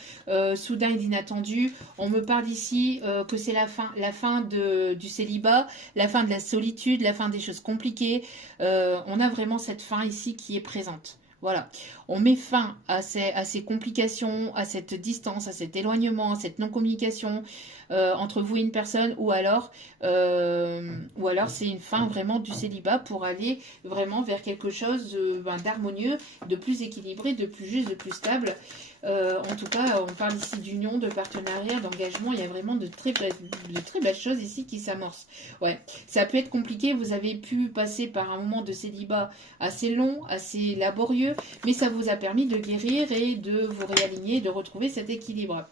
soudain et d'inattendu. On me parle ici que c'est la fin du célibat, la fin de la solitude, la fin des choses compliquées. On a vraiment cette fin ici qui est présente. Voilà, on met fin à ces complications, à cette distance, à cet éloignement, à cette non-communication entre vous et une personne, ou alors c'est une fin vraiment du célibat pour aller vraiment vers quelque chose d'harmonieux, de plus équilibré, de plus juste, de plus stable. En tout cas, on parle ici d'union, de partenariat, d'engagement. Il y a vraiment de très belles choses ici qui s'amorcent. Ouais, ça peut être compliqué. Vous avez pu passer par un moment de célibat assez long, assez laborieux, mais ça vous a permis de guérir et de vous réaligner, de retrouver cet équilibre.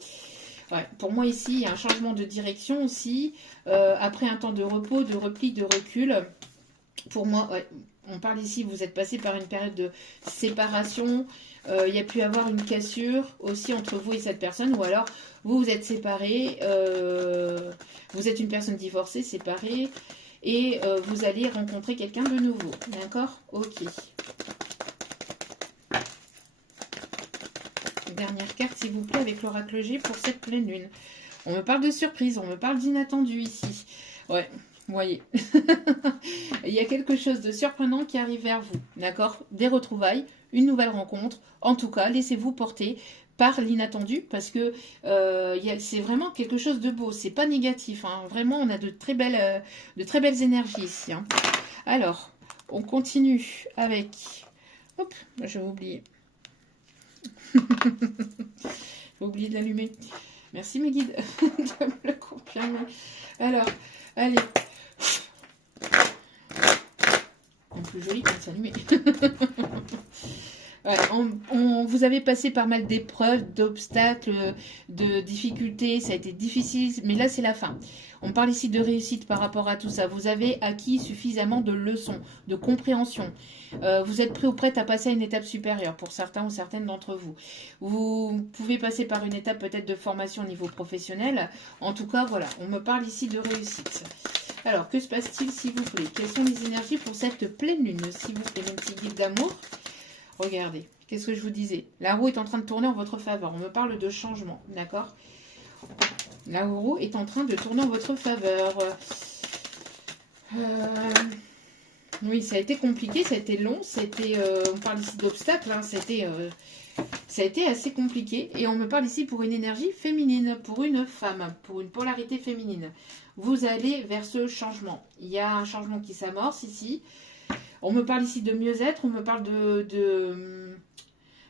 Ouais, pour moi ici, il y a un changement de direction aussi. Après un temps de repos, de repli, de recul. Pour moi, ouais, on parle ici, vous êtes passé par une période de séparation. Il y a pu avoir une cassure aussi entre vous et cette personne, ou alors vous êtes séparés, vous êtes une personne divorcée, séparée, et vous allez rencontrer quelqu'un de nouveau. D'accord? Ok. Dernière carte, s'il vous plaît, avec l'oracle G pour cette pleine lune. On me parle de surprise, on me parle d'inattendu ici. Ouais, vous voyez. Il y a quelque chose de surprenant qui arrive vers vous. D'accord? Des retrouvailles, une nouvelle rencontre. En tout cas, laissez-vous porter par l'inattendu parce que c'est vraiment quelque chose de beau. C'est pas négatif, hein. Vraiment, on a de très belles énergies ici, hein. Alors, on continue avec... Hop, j'ai oublié. J'ai oublié de l'allumer. Merci mes guides de me le confirmer. Alors, allez. Un plus joli quand c'est allumé. Ouais, vous avez passé pas mal d'épreuves, d'obstacles, de difficultés, ça a été difficile, mais là c'est la fin. On parle ici de réussite par rapport à tout ça. Vous avez acquis suffisamment de leçons, de compréhension. Vous êtes prêt ou prête à passer à une étape supérieure pour certains ou certaines d'entre vous. Vous pouvez passer par une étape peut-être de formation au niveau professionnel. En tout cas, voilà, on me parle ici de réussite. Alors, que se passe-t-il s'il vous plaît? Quelles sont les énergies pour cette pleine lune, s'il vous plaît, mon petit guide d'amour? Regardez, qu'est-ce que je vous disais? La roue est en train de tourner en votre faveur. On me parle de changement, d'accord? La roue est en train de tourner en votre faveur. Oui, ça a été compliqué, ça a été long, on parle ici d'obstacles, hein, ça a été assez compliqué. Et on me parle ici pour une énergie féminine, pour une femme, pour une polarité féminine. Vous allez vers ce changement. Il y a un changement qui s'amorce ici. On me parle ici de mieux-être, on me parle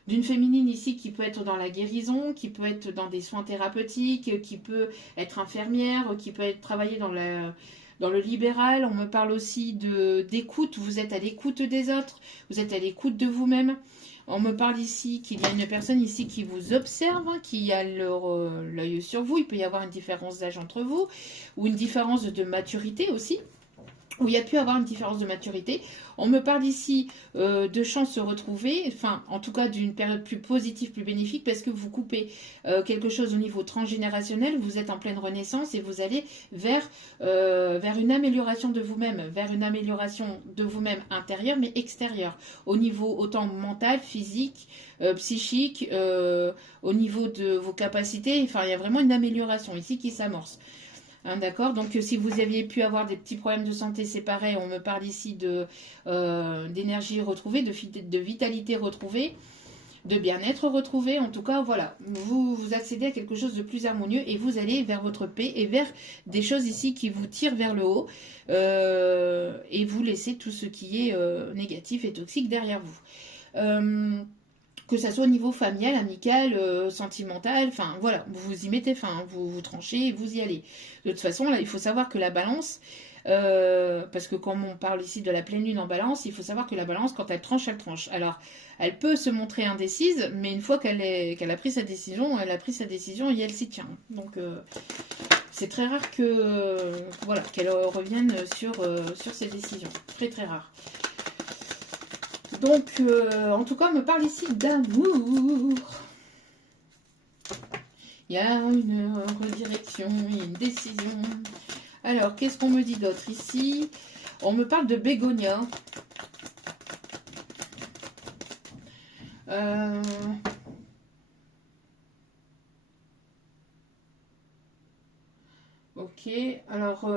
d'une féminine ici qui peut être dans la guérison, qui peut être dans des soins thérapeutiques, qui peut être infirmière, qui peut être travailler dans le libéral. On me parle aussi d'écoute, vous êtes à l'écoute des autres, vous êtes à l'écoute de vous-même. On me parle ici qu'il y a une personne ici qui vous observe, hein, qui a l'œil sur vous. Il peut y avoir une différence d'âge entre vous, ou une différence de maturité aussi, où il y a pu avoir une différence de maturité. On me parle ici de chance se retrouver, enfin en tout cas d'une période plus positive, plus bénéfique, parce que vous coupez quelque chose au niveau transgénérationnel, vous êtes en pleine renaissance et vous allez vers une amélioration de vous-même, vers une amélioration de vous-même intérieure mais extérieure, au niveau autant mental, physique, psychique, au niveau de vos capacités, enfin il y a vraiment une amélioration ici qui s'amorce. Hein, d'accord, donc si vous aviez pu avoir des petits problèmes de santé, c'est pareil, on me parle ici d'énergie retrouvée, de vitalité retrouvée, de bien-être retrouvé. En tout cas, voilà, vous accédez à quelque chose de plus harmonieux et vous allez vers votre paix et vers des choses ici qui vous tirent vers le haut et vous laissez tout ce qui est négatif et toxique derrière vous. Que ça soit au niveau familial, amical, sentimental, enfin voilà, vous vous y mettez fin, vous tranchez et vous y allez. De toute façon, là, il faut savoir que la balance, parce que quand on parle ici de la pleine lune en balance, il faut savoir que la balance, quand elle tranche, elle tranche. Alors, elle peut se montrer indécise, mais une fois qu'elle a pris sa décision, elle a pris sa décision et elle s'y tient. Donc, c'est très rare voilà, qu'elle revienne sur ses décisions. Très très rare. Donc, en tout cas, on me parle ici d'amour. Il y a une redirection, il y a une décision. Alors, qu'est-ce qu'on me dit d'autre ici? On me parle de bégonia. Ok, alors...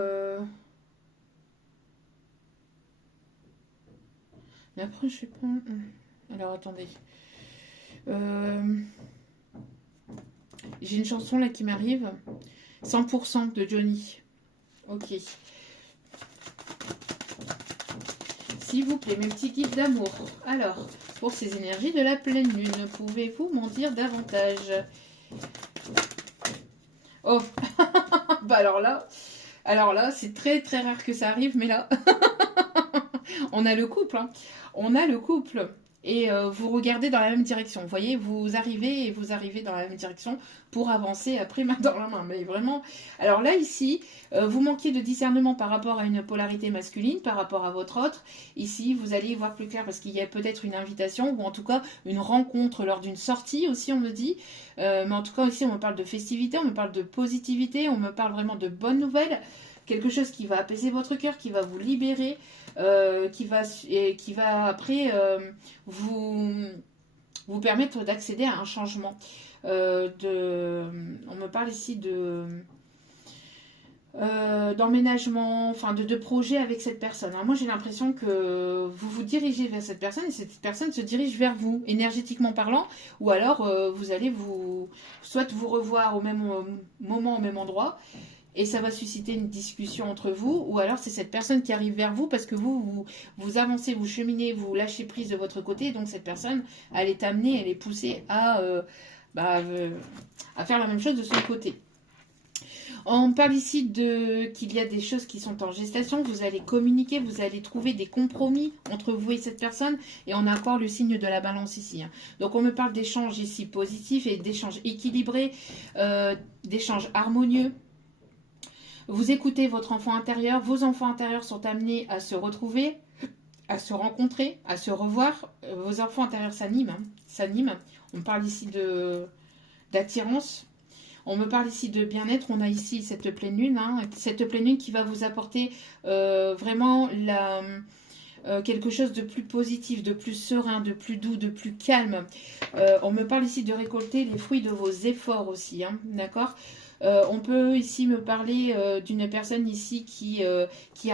Mais après, je sais pas... Alors, attendez. J'ai une chanson là qui m'arrive. 100% de Johnny. Ok. S'il vous plaît, mes petits guides d'amour. Alors, pour ces énergies de la pleine lune, pouvez-vous m'en dire davantage? Oh, bah alors là, c'est très très rare que ça arrive, mais là, on a le couple, hein. On a le couple. Et vous regardez dans la même direction. Vous voyez, vous arrivez dans la même direction pour avancer après main dans la main. Mais vraiment, alors là, ici, vous manquiez de discernement par rapport à une polarité masculine, par rapport à votre autre. Ici, vous allez y voir plus clair parce qu'il y a peut-être une invitation ou en tout cas une rencontre lors d'une sortie aussi, on me dit. Mais en tout cas, ici, on me parle de festivité, on me parle de positivité, on me parle vraiment de bonnes nouvelles. Quelque chose qui va apaiser votre cœur, qui va vous libérer, qui va après vous permettre d'accéder à un changement. On me parle ici d'emménagement, enfin de projet avec cette personne. Alors moi j'ai l'impression que vous vous dirigez vers cette personne et cette personne se dirige vers vous, énergétiquement parlant, ou alors vous allez soit vous revoir au même moment, au même endroit, et ça va susciter une discussion entre vous, ou alors c'est cette personne qui arrive vers vous parce que vous avancez, vous cheminez, vous lâchez prise de votre côté, donc cette personne, elle est amenée, elle est poussée à faire la même chose de son côté. On parle ici qu'il y a des choses qui sont en gestation, vous allez communiquer, vous allez trouver des compromis entre vous et cette personne, et on a encore le signe de la balance ici. Hein. Donc on me parle d'échanges ici positifs et d'échanges équilibrés, d'échanges harmonieux. Vous écoutez votre enfant intérieur, vos enfants intérieurs sont amenés à se retrouver, à se rencontrer, à se revoir. Vos enfants intérieurs s'animent. On parle ici d'attirance. On me parle ici de bien-être. On a ici cette pleine lune. Hein, cette pleine lune qui va vous apporter vraiment quelque chose de plus positif, de plus serein, de plus doux, de plus calme. On me parle ici de récolter les fruits de vos efforts aussi. Hein, d'accord. On peut ici me parler d'une personne ici qui a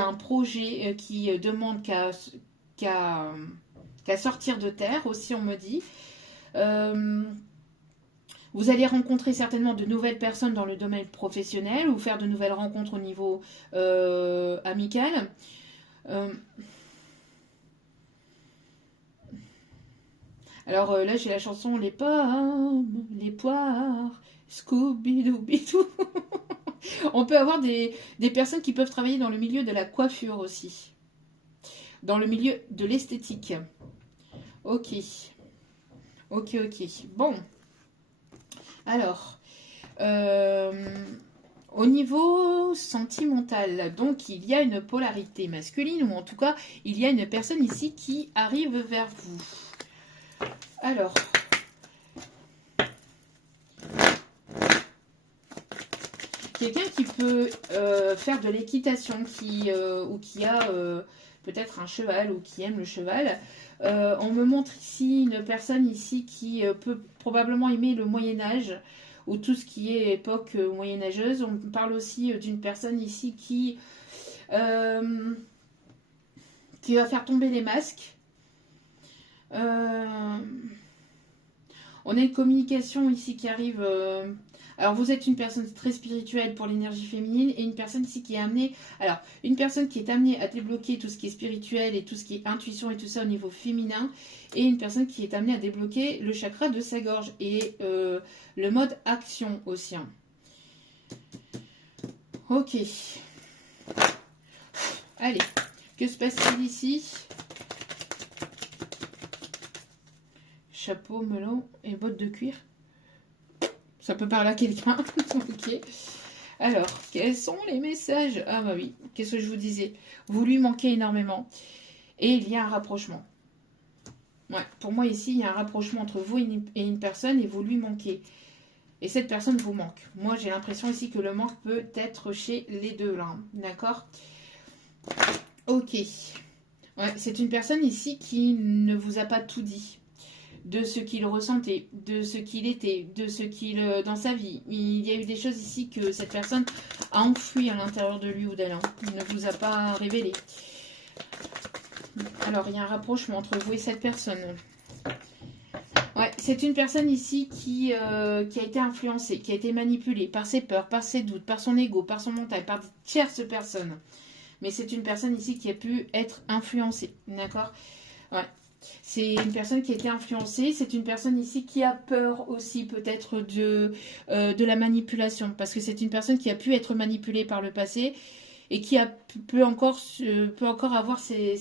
un projet, qui demande qu'à sortir de terre aussi, on me dit. Vous allez rencontrer certainement de nouvelles personnes dans le domaine professionnel ou faire de nouvelles rencontres au niveau amical. Alors là, j'ai la chanson Les pommes, les poires, Scooby-Doo. On peut avoir des personnes qui peuvent travailler dans le milieu de la coiffure aussi. Dans le milieu de l'esthétique. Ok. Bon. Alors, au niveau sentimental, donc il y a une polarité masculine, ou en tout cas, il y a une personne ici qui arrive vers vous. Alors, quelqu'un qui peut faire de l'équitation, ou qui a peut-être un cheval, ou qui aime le cheval. On me montre ici une personne ici qui peut probablement aimer le Moyen-Âge, ou tout ce qui est époque moyenâgeuse. On parle aussi d'une personne ici qui va faire tomber les masques. On a une communication ici qui arrive. Alors vous êtes une personne très spirituelle pour l'énergie féminine, et une personne ici qui est amenée. Alors une personne qui est amenée à débloquer tout ce qui est spirituel et tout ce qui est intuition et tout ça au niveau féminin, et une personne qui est amenée à débloquer le chakra de sa gorge et le mode action aussi. Hein. Ok. Allez, que se passe-t-il ici? Chapeau, melon et bottes de cuir. Ça peut parler à quelqu'un. Ok. Alors, quels sont les messages? Ah bah oui, qu'est-ce que je vous disais? Vous lui manquez énormément. Et il y a un rapprochement. Ouais, pour moi ici, il y a un rapprochement entre vous et une personne, et vous lui manquez. Et cette personne vous manque. Moi, j'ai l'impression ici que le manque peut être chez les deux, là. Hein. D'accord? Ok. Ouais, c'est une personne ici qui ne vous a pas tout dit. De ce qu'il ressentait, de ce qu'il était, de ce qu'il dans sa vie. Il y a eu des choses ici que cette personne a enfoui à l'intérieur de lui ou d'elle. Hein. Il ne vous a pas révélé. Alors, il y a un rapprochement entre vous et cette personne. Ouais, c'est une personne ici qui a été influencée, qui a été manipulée par ses peurs, par ses doutes, par son ego, par son mental, par de tierces personnes. Mais c'est une personne ici qui a pu être influencée. D'accord? Ouais. C'est une personne qui a été influencée, c'est une personne ici qui a peur aussi peut-être de la manipulation, parce que c'est une personne qui a pu être manipulée par le passé et qui peut encore avoir ces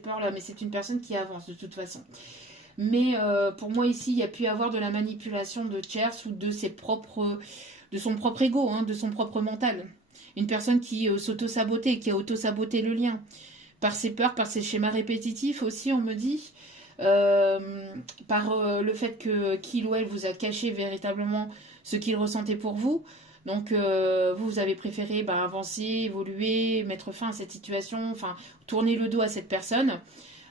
peurs-là, mais c'est une personne qui avance de toute façon. Mais pour moi ici, il y a pu avoir de la manipulation de tierces ou de son propre ego, hein, de son propre mental. Une personne qui s'auto-sabotait, qui a auto-saboté le lien. Par ses peurs, par ses schémas répétitifs aussi, on me dit. Par le fait qu'il ou elle vous a caché véritablement ce qu'il ressentait pour vous. Donc vous avez préféré avancer, évoluer, mettre fin à cette situation, enfin tourner le dos à cette personne.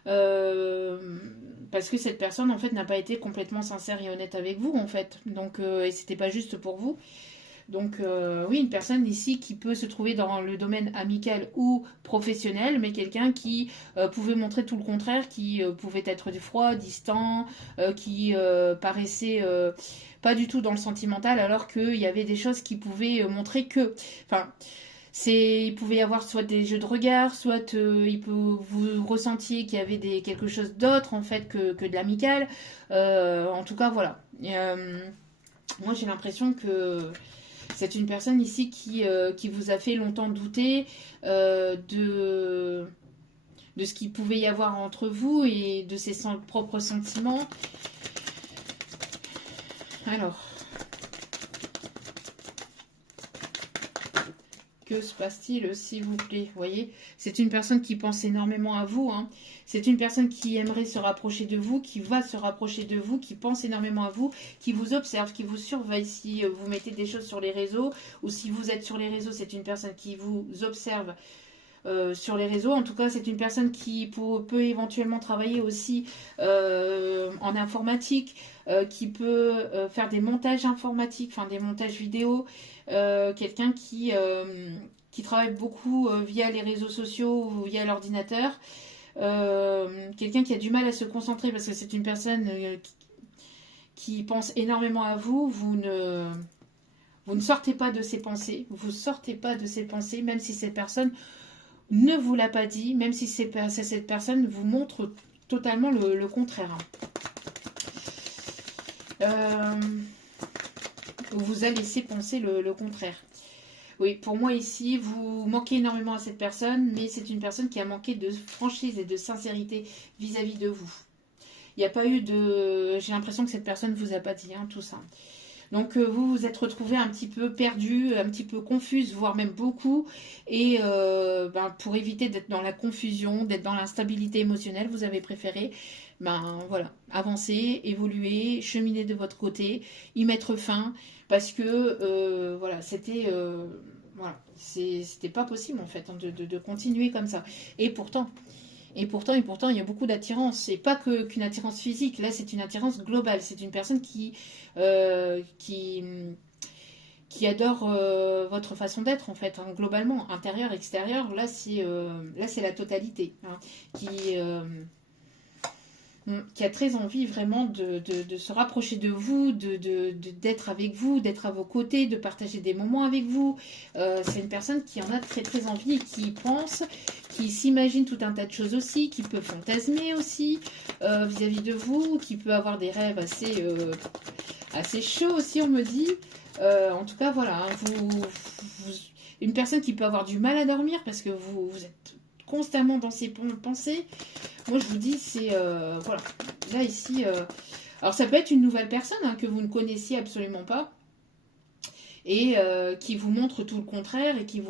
Parce que cette personne en fait n'a pas été complètement sincère et honnête avec vous en fait. Donc et c'était pas juste pour vous. Donc oui, une personne ici qui peut se trouver dans le domaine amical ou professionnel, mais quelqu'un qui pouvait montrer tout le contraire, qui pouvait être froid, distant, qui paraissait pas du tout dans le sentimental, alors qu'il y avait des choses qui pouvaient montrer que... Enfin, il pouvait y avoir soit des jeux de regard, soit vous ressentiez qu'il y avait quelque chose d'autre en fait que de l'amical. En tout cas, voilà. Moi, j'ai l'impression que C'est une personne ici qui vous a fait longtemps douter de ce qu'il pouvait y avoir entre vous et de ses propres sentiments. Alors, que se passe-t-il, s'il vous plaît? Vous voyez, c'est une personne qui pense énormément à vous. Hein. C'est une personne qui aimerait se rapprocher de vous, qui va se rapprocher de vous, qui pense énormément à vous, qui vous observe, qui vous surveille si vous mettez des choses sur les réseaux ou si vous êtes sur les réseaux. C'est une personne qui vous observe sur les réseaux. En tout cas, c'est une personne qui peut éventuellement travailler aussi en informatique, qui peut faire des montages informatiques, enfin des montages vidéo. Quelqu'un qui travaille beaucoup via les réseaux sociaux ou via l'ordinateur. Quelqu'un qui a du mal à se concentrer parce que c'est une personne qui pense énormément à vous. Vous ne sortez pas de ses pensées. Vous sortez pas de ses pensées, même si cette personne ne vous l'a pas dit, même si cette personne vous montre totalement le contraire. Vous a laissé penser le contraire. Oui, pour moi ici, vous manquez énormément à cette personne, mais c'est une personne qui a manqué de franchise et de sincérité vis-à-vis de vous. Il n'y a pas eu de... J'ai l'impression que cette personne ne vous a pas dit tout ça. Donc vous vous êtes retrouvé un petit peu perdu, un petit peu confuse, voire même beaucoup. Et pour éviter d'être dans la confusion, d'être dans l'instabilité émotionnelle, vous avez préféré voilà, avancer, évoluer, cheminer de votre côté, y mettre fin. Parce que voilà, c'était pas possible en fait de continuer comme ça. Et pourtant, il y a beaucoup d'attirance. Et pas qu'une attirance physique. Là, c'est une attirance globale. C'est une personne qui adore votre façon d'être, en fait, hein, globalement. Intérieur, extérieur, là, c'est la totalité. Hein, qui a très envie vraiment de se rapprocher de vous, d'être avec vous, d'être à vos côtés, de partager des moments avec vous. C'est une personne qui en a très très envie et qui pense, qui s'imagine tout un tas de choses aussi, qui peut fantasmer aussi vis-à-vis de vous, qui peut avoir des rêves assez chauds aussi, on me dit. En tout cas, voilà, hein, une personne qui peut avoir du mal à dormir parce que vous êtes constamment dans ses pensées. Moi, je vous dis, c'est... voilà. Là, ici... alors, ça peut être une nouvelle personne hein, que vous ne connaissiez absolument pas et qui vous montre tout le contraire et qui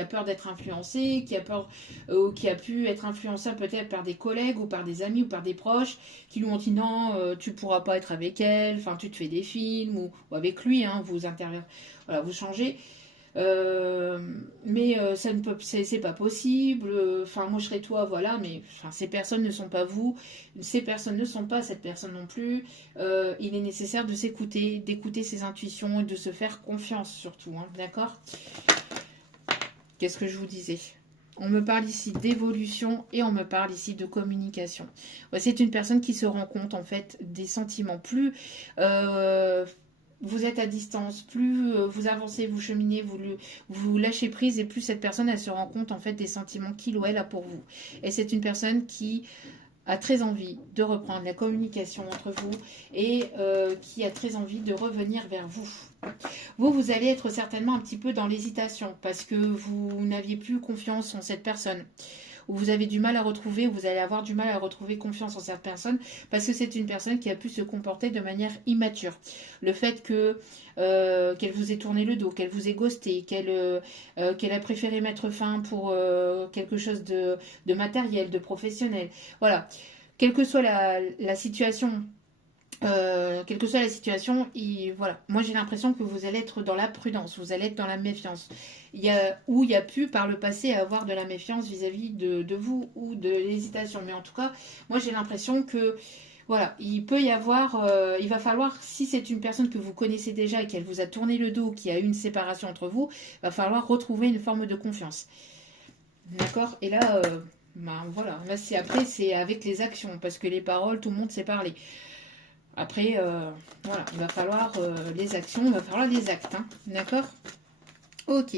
a peur d'être influencé, qui a peur ou qui a pu être influencé peut-être par des collègues ou par des amis ou par des proches qui lui ont dit non, tu pourras pas être avec elle, enfin tu te fais des films ou avec lui, hein, vous changez. Mais ça ne peut, c'est pas possible. Enfin, moi je serais toi, voilà. Mais enfin, ces personnes ne sont pas vous. Ces personnes ne sont pas cette personne non plus. Il est nécessaire de s'écouter, d'écouter ses intuitions et de se faire confiance surtout. Hein, d'accord? Qu'est-ce que je vous disais? On me parle ici d'évolution et on me parle ici de communication. Ouais, c'est une personne qui se rend compte en fait des sentiments. Plus vous êtes à distance, plus vous avancez, vous cheminez, vous lâchez prise et plus cette personne elle se rend compte en fait des sentiments qu'il ou elle a pour vous. Et c'est une personne qui a très envie de reprendre la communication entre vous et qui a très envie de revenir vers vous. Vous allez être certainement un petit peu dans l'hésitation parce que vous n'aviez plus confiance en cette personne. Ou vous avez du mal à retrouver, ou vous allez avoir du mal à retrouver confiance en cette personne, parce que c'est une personne qui a pu se comporter de manière immature. Le fait qu'elle vous ait tourné le dos, qu'elle vous ait ghosté, qu'elle a préféré mettre fin pour quelque chose de matériel, de professionnel. Voilà. Quelle que soit la situation... quelle que soit la situation, voilà. Moi j'ai l'impression que vous allez être dans la prudence, vous allez être dans la méfiance. Il y a pu par le passé avoir de la méfiance vis-à-vis de vous ou de l'hésitation. Mais en tout cas, moi j'ai l'impression que voilà, il peut y avoir, il va falloir, si c'est une personne que vous connaissez déjà et qu'elle vous a tourné le dos, qu'il y a eu une séparation entre vous, il va falloir retrouver une forme de confiance. D'accord? Et là, voilà, là c'est avec les actions, parce que les paroles, tout le monde sait parler. Après, voilà, il va falloir les actions, il va falloir les actes, hein, d'accord? Ok,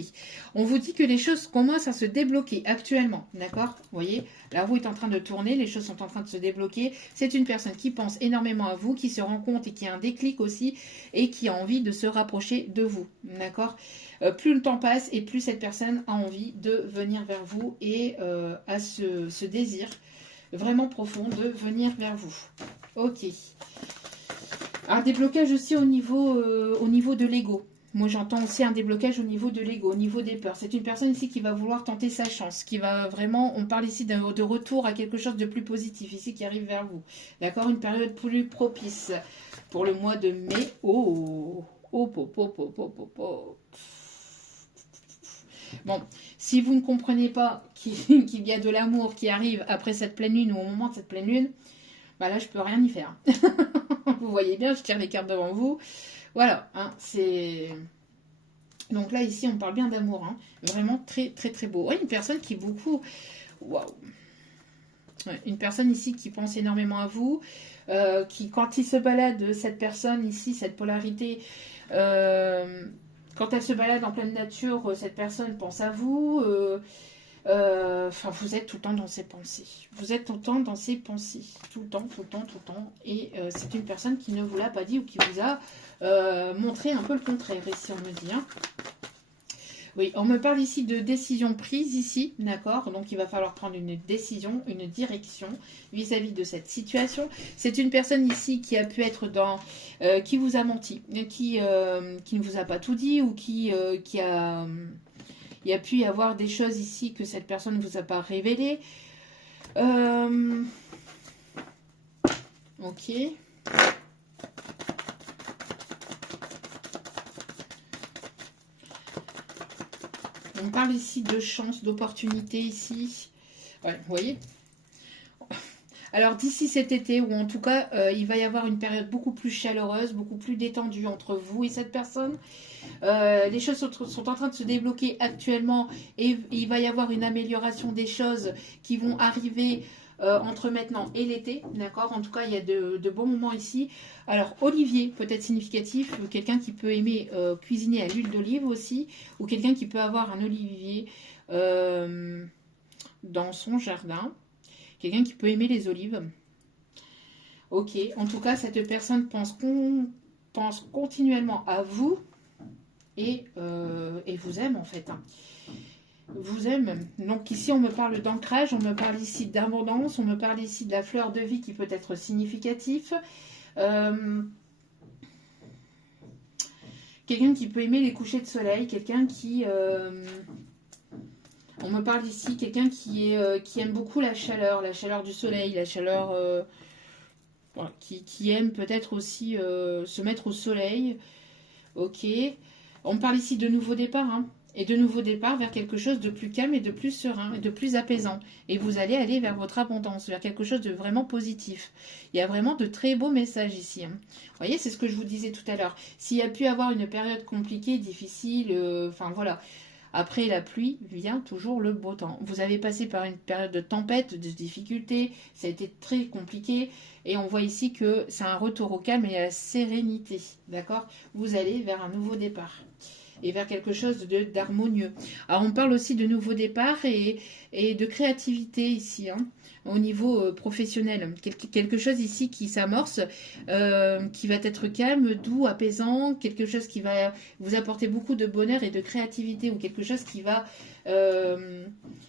on vous dit que les choses commencent à se débloquer actuellement, d'accord? Vous voyez, la roue est en train de tourner, les choses sont en train de se débloquer. C'est une personne qui pense énormément à vous, qui se rend compte et qui a un déclic aussi et qui a envie de se rapprocher de vous, d'accord? Plus le temps passe et plus cette personne a envie de venir vers vous et a ce désir vraiment profond de venir vers vous. Ok. Un déblocage aussi au niveau de l'ego. Moi, j'entends aussi un déblocage au niveau de l'ego, au niveau des peurs. C'est une personne ici qui va vouloir tenter sa chance, qui va vraiment, on parle ici de retour à quelque chose de plus positif, ici qui arrive vers vous. D'accord? Une période plus propice pour le mois de mai. Oh, oh, oh, oh, oh, oh, oh, oh. Bon, si vous ne comprenez pas qu'il y a de l'amour qui arrive après cette pleine lune ou au moment de cette pleine lune, bah là, je peux rien y faire. Vous voyez bien, je tire les cartes devant vous. Voilà, hein, c'est... Donc là, ici, on parle bien d'amour. Hein. Vraiment très, très, très beau. Oui, une personne qui est beaucoup... Waouh. Ouais, une personne ici qui pense énormément à vous, qui, quand il se balade, cette personne ici, cette polarité... quand elle se balade en pleine nature, cette personne pense à vous. Enfin, vous êtes tout le temps dans ses pensées. Vous êtes tout le temps dans ses pensées. Tout le temps, tout le temps, tout le temps. Et c'est une personne qui ne vous l'a pas dit ou qui vous a montré un peu le contraire, ici, on me dit. Hein. Oui, on me parle ici de décision prise, ici, d'accord? Donc, il va falloir prendre une décision, une direction vis-à-vis de cette situation. C'est une personne ici qui a pu être dans... qui vous a menti, qui ne vous a pas tout dit ou qui a... Il y a pu y avoir des choses ici que cette personne ne vous a pas révélées. Ok. On parle ici de chance, d'opportunité ici. Ouais, vous voyez? Alors d'ici cet été, ou en tout cas, il va y avoir une période beaucoup plus chaleureuse, beaucoup plus détendue entre vous et cette personne. Les choses sont en train de se débloquer actuellement et il va y avoir une amélioration des choses qui vont arriver entre maintenant et l'été, d'accord? En tout cas, il y a de bons moments ici. Alors, Olivier, peut-être significatif, quelqu'un qui peut aimer cuisiner à l'huile d'olive aussi, ou quelqu'un qui peut avoir un olivier dans son jardin, quelqu'un qui peut aimer les olives. Ok, en tout cas, cette personne pense continuellement à vous et vous aime en fait. Hein. Vous aime. Donc ici, on me parle d'ancrage, on me parle ici d'abondance, on me parle ici de la fleur de vie qui peut être significatif. Quelqu'un qui peut aimer les couchers de soleil, quelqu'un qui... on me parle ici, quelqu'un qui aime beaucoup la chaleur du soleil, la chaleur... voilà, qui aime peut-être aussi se mettre au soleil. Ok. On me parle ici de nouveaux départs, hein, et de nouveaux départs vers quelque chose de plus calme et de plus serein et de plus apaisant. Et vous allez aller vers votre abondance, vers quelque chose de vraiment positif. Il y a vraiment de très beaux messages ici. Hein. Vous voyez, c'est ce que je vous disais tout à l'heure. S'il y a pu avoir une période compliquée, difficile, enfin voilà. Après la pluie vient toujours le beau temps. Vous avez passé par une période de tempête, de difficultés, ça a été très compliqué. Et on voit ici que c'est un retour au calme et à la sérénité. D'accord? Vous allez vers un nouveau départ et vers quelque chose d'harmonieux. Alors on parle aussi de nouveau départ et de créativité ici, hein, au niveau professionnel. Quelque chose ici qui s'amorce, qui va être calme, doux, apaisant, quelque chose qui va vous apporter beaucoup de bonheur et de créativité, ou quelque chose qui va...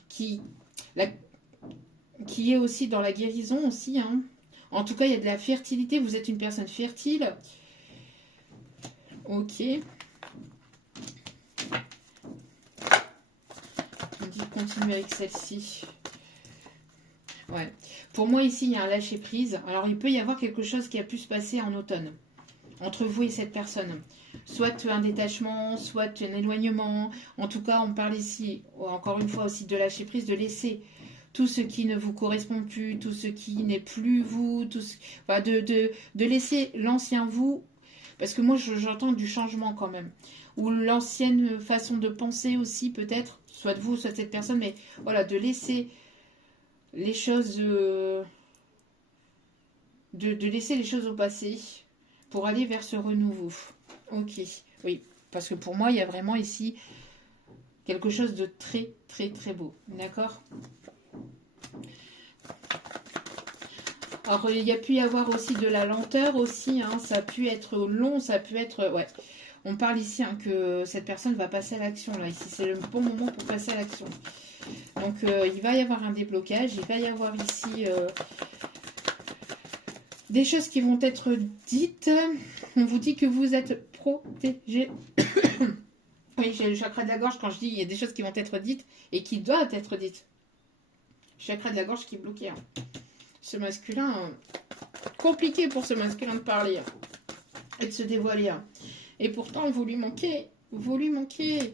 qui est aussi dans la guérison aussi, hein. En tout cas, il y a de la fertilité. Vous êtes une personne fertile. Ok. On dit continue avec celle-ci. Ouais. Pour moi, ici, il y a un lâcher-prise. Alors, il peut y avoir quelque chose qui a pu se passer en automne entre vous et cette personne. Soit un détachement, soit un éloignement. En tout cas, on parle ici, encore une fois aussi, de lâcher-prise, de laisser tout ce qui ne vous correspond plus, tout ce qui n'est plus vous, enfin, de laisser l'ancien vous, parce que moi j'entends du changement quand même, ou l'ancienne façon de penser aussi peut-être, soit de vous, soit de cette personne, mais voilà, de laisser les choses, de laisser les choses au passé pour aller vers ce renouveau. Ok, oui, parce que pour moi il y a vraiment ici Quelque chose de très, très, très beau. D'accord? Alors, il y a pu y avoir aussi de la lenteur aussi. Hein, ça a pu être long, ça a pu être... Ouais. On parle ici hein, que cette personne va passer à l'action. Là, ici, c'est le bon moment pour passer à l'action. Donc, il va y avoir un déblocage. Il va y avoir ici des choses qui vont être dites. On vous dit que vous êtes protégé. Oui, j'ai le chakra de la gorge quand je dis il y a des choses qui vont être dites et qui doivent être dites. Chakra de la gorge qui est bloqué. Hein. Ce masculin, compliqué pour ce masculin de parler hein, et de se dévoiler. Hein. Et pourtant, vous lui manquez. Vous lui manquez.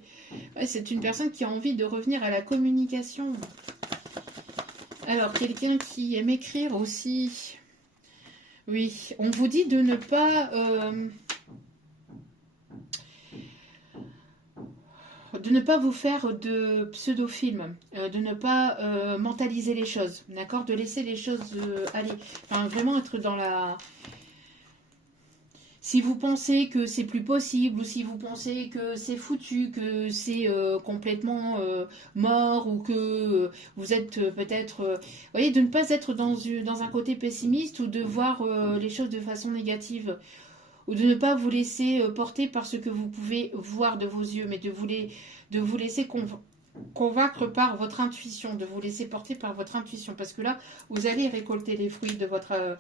Ouais, c'est une personne qui a envie de revenir à la communication. Alors, quelqu'un qui aime écrire aussi. Oui, on vous dit de ne pas... de ne pas vous faire de pseudo-films, de ne pas mentaliser les choses, d'accord? De laisser les choses aller. Enfin, vraiment être dans la... Si vous pensez que c'est plus possible, ou si vous pensez que c'est foutu, que c'est complètement mort, ou que vous êtes peut-être... vous voyez, de ne pas être dans un côté pessimiste, ou de voir les choses de façon négative, ou de ne pas vous laisser porter par ce que vous pouvez voir de vos yeux, mais de vous laisser convaincre par votre intuition, de vous laisser porter par votre intuition, parce que là, vous allez récolter les fruits de votre...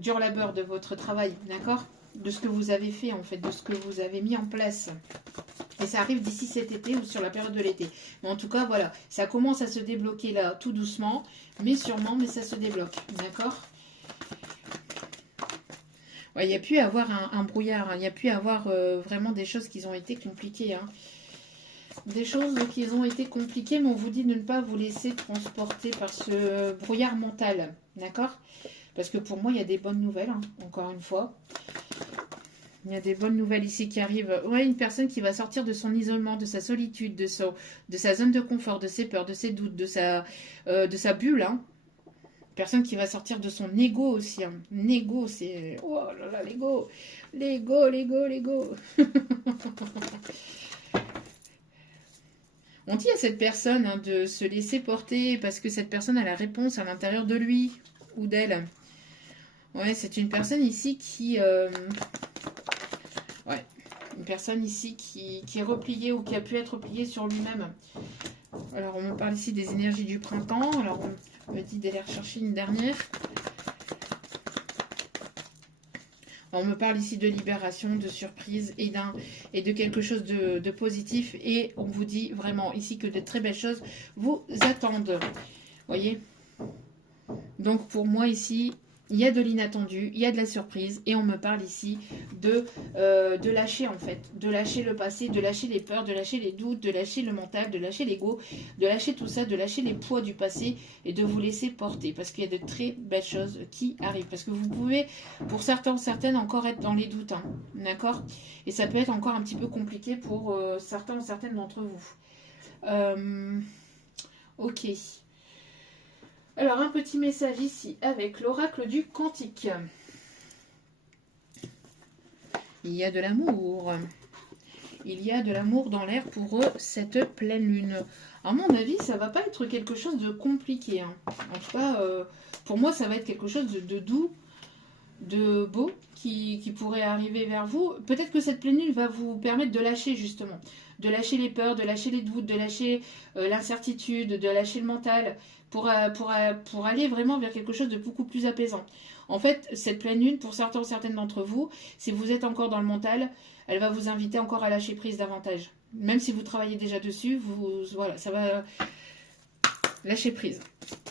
dur labeur, de votre travail, d'accord? De ce que vous avez fait, en fait, de ce que vous avez mis en place. Et ça arrive d'ici cet été ou sur la période de l'été. Mais en tout cas, voilà, ça commence à se débloquer là, tout doucement, mais sûrement, mais ça se débloque, d'accord? Ouais, il y a pu y avoir un brouillard, hein. Il y a pu y avoir vraiment des choses qui ont été compliquées. Hein. Des choses qui ont été compliquées, mais on vous dit de ne pas vous laisser transporter par ce brouillard mental. D'accord? Parce que pour moi, il y a des bonnes nouvelles, hein, encore une fois. Il y a des bonnes nouvelles ici qui arrivent. Ouais, une personne qui va sortir de son isolement, de sa solitude, de sa zone de confort, de ses peurs, de ses doutes, de sa bulle, hein. Personne qui va sortir de son ego aussi. Hein. L'ego, c'est... Oh là là, l'ego. L'ego. On dit à cette personne hein, de se laisser porter parce que cette personne a la réponse à l'intérieur de lui ou d'elle. Ouais, c'est une personne ici qui... Ouais, une personne ici qui est repliée ou qui a pu être repliée sur lui-même. Alors, on me parle ici des énergies du printemps. Alors, on me dit d'aller rechercher une dernière. On me parle ici de libération, de surprise et de quelque chose de positif. Et on vous dit vraiment ici que de très belles choses vous attendent. Voyez? Donc, pour moi ici... Il y a de l'inattendu, il y a de la surprise et on me parle ici de lâcher en fait, de lâcher le passé, de lâcher les peurs, de lâcher les doutes, de lâcher le mental, de lâcher l'ego, de lâcher tout ça, de lâcher les poids du passé et de vous laisser porter parce qu'il y a de très belles choses qui arrivent. Parce que vous pouvez, pour certaines, encore être dans les doutes, hein, d'accord? Et ça peut être encore un petit peu compliqué pour certains ou certaines d'entre vous. Ok. Alors, un petit message ici avec l'oracle du Cantique. Il y a de l'amour. Il y a de l'amour dans l'air pour cette pleine lune. À mon avis, ça va pas être quelque chose de compliqué. Hein. En tout cas, pour moi, ça va être quelque chose de doux, de beau qui pourrait arriver vers vous. Peut-être que cette pleine lune va vous permettre de lâcher justement. De lâcher les peurs, de lâcher les doutes, de lâcher l'incertitude, de lâcher le mental. Pour aller vraiment vers quelque chose de beaucoup plus apaisant. En fait, cette pleine lune, pour certains ou certaines d'entre vous, si vous êtes encore dans le mental, elle va vous inviter encore à lâcher prise davantage. Même si vous travaillez déjà dessus, voilà, ça va lâcher prise. De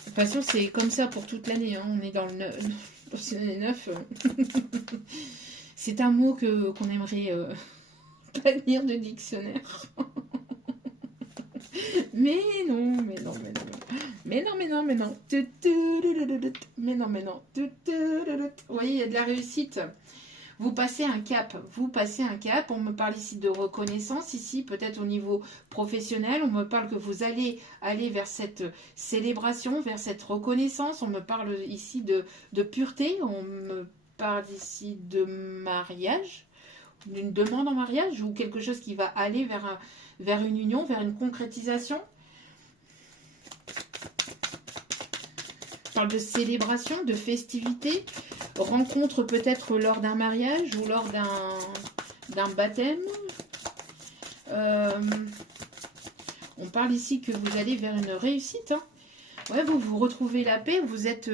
toute façon, c'est comme ça pour toute l'année. Hein. On est dans l'année 9. C'est un mot qu'on aimerait bannir de dictionnaire. Mais non. Mais non. Vous voyez, il y a de la réussite. Vous passez un cap. On me parle ici de reconnaissance, ici, peut-être au niveau professionnel. On me parle que vous allez aller vers cette célébration, vers cette reconnaissance. On me parle ici de pureté. On me parle ici de mariage d'une demande en mariage ou quelque chose qui va aller vers une union, vers une concrétisation. Je parle de célébration, de festivité, rencontre peut-être lors d'un mariage ou lors d'un baptême. On parle ici que vous allez vers une réussite. Hein. Ouais, vous retrouvez la paix, vous êtes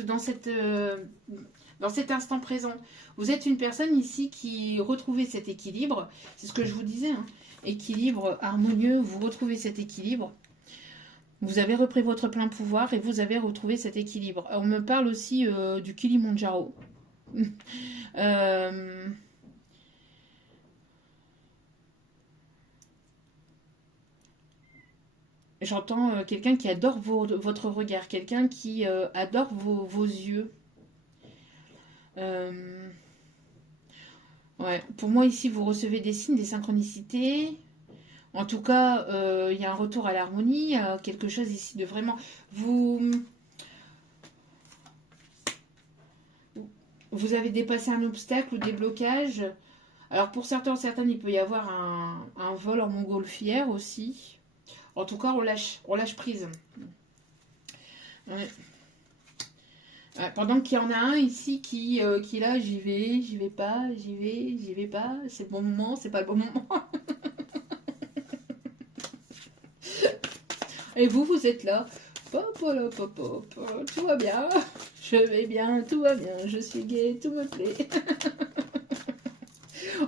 dans cet instant présent. Vous êtes une personne ici qui retrouvez cet équilibre. C'est ce que je vous disais. Hein. Équilibre harmonieux, vous retrouvez cet équilibre. Vous avez repris votre plein pouvoir et vous avez retrouvé cet équilibre. On me parle aussi du Kilimandjaro. J'entends quelqu'un qui adore votre regard, quelqu'un qui adore vos yeux. Ouais, pour moi ici, vous recevez des signes, des synchronicités. En tout cas, il y a un retour à l'harmonie, quelque chose ici de vraiment... Vous avez dépassé un obstacle ou des blocages. Alors pour certaines, il peut y avoir un vol en montgolfière aussi. En tout cas, on lâche prise. Ouais. Ouais, pendant qu'il y en a un ici qui est là, j'y vais pas, j'y vais pas, c'est le bon moment, c'est pas le bon moment. Et vous êtes là. Pop, pop, pop, pop, tout va bien, je vais bien, tout va bien, je suis gay, tout me plaît.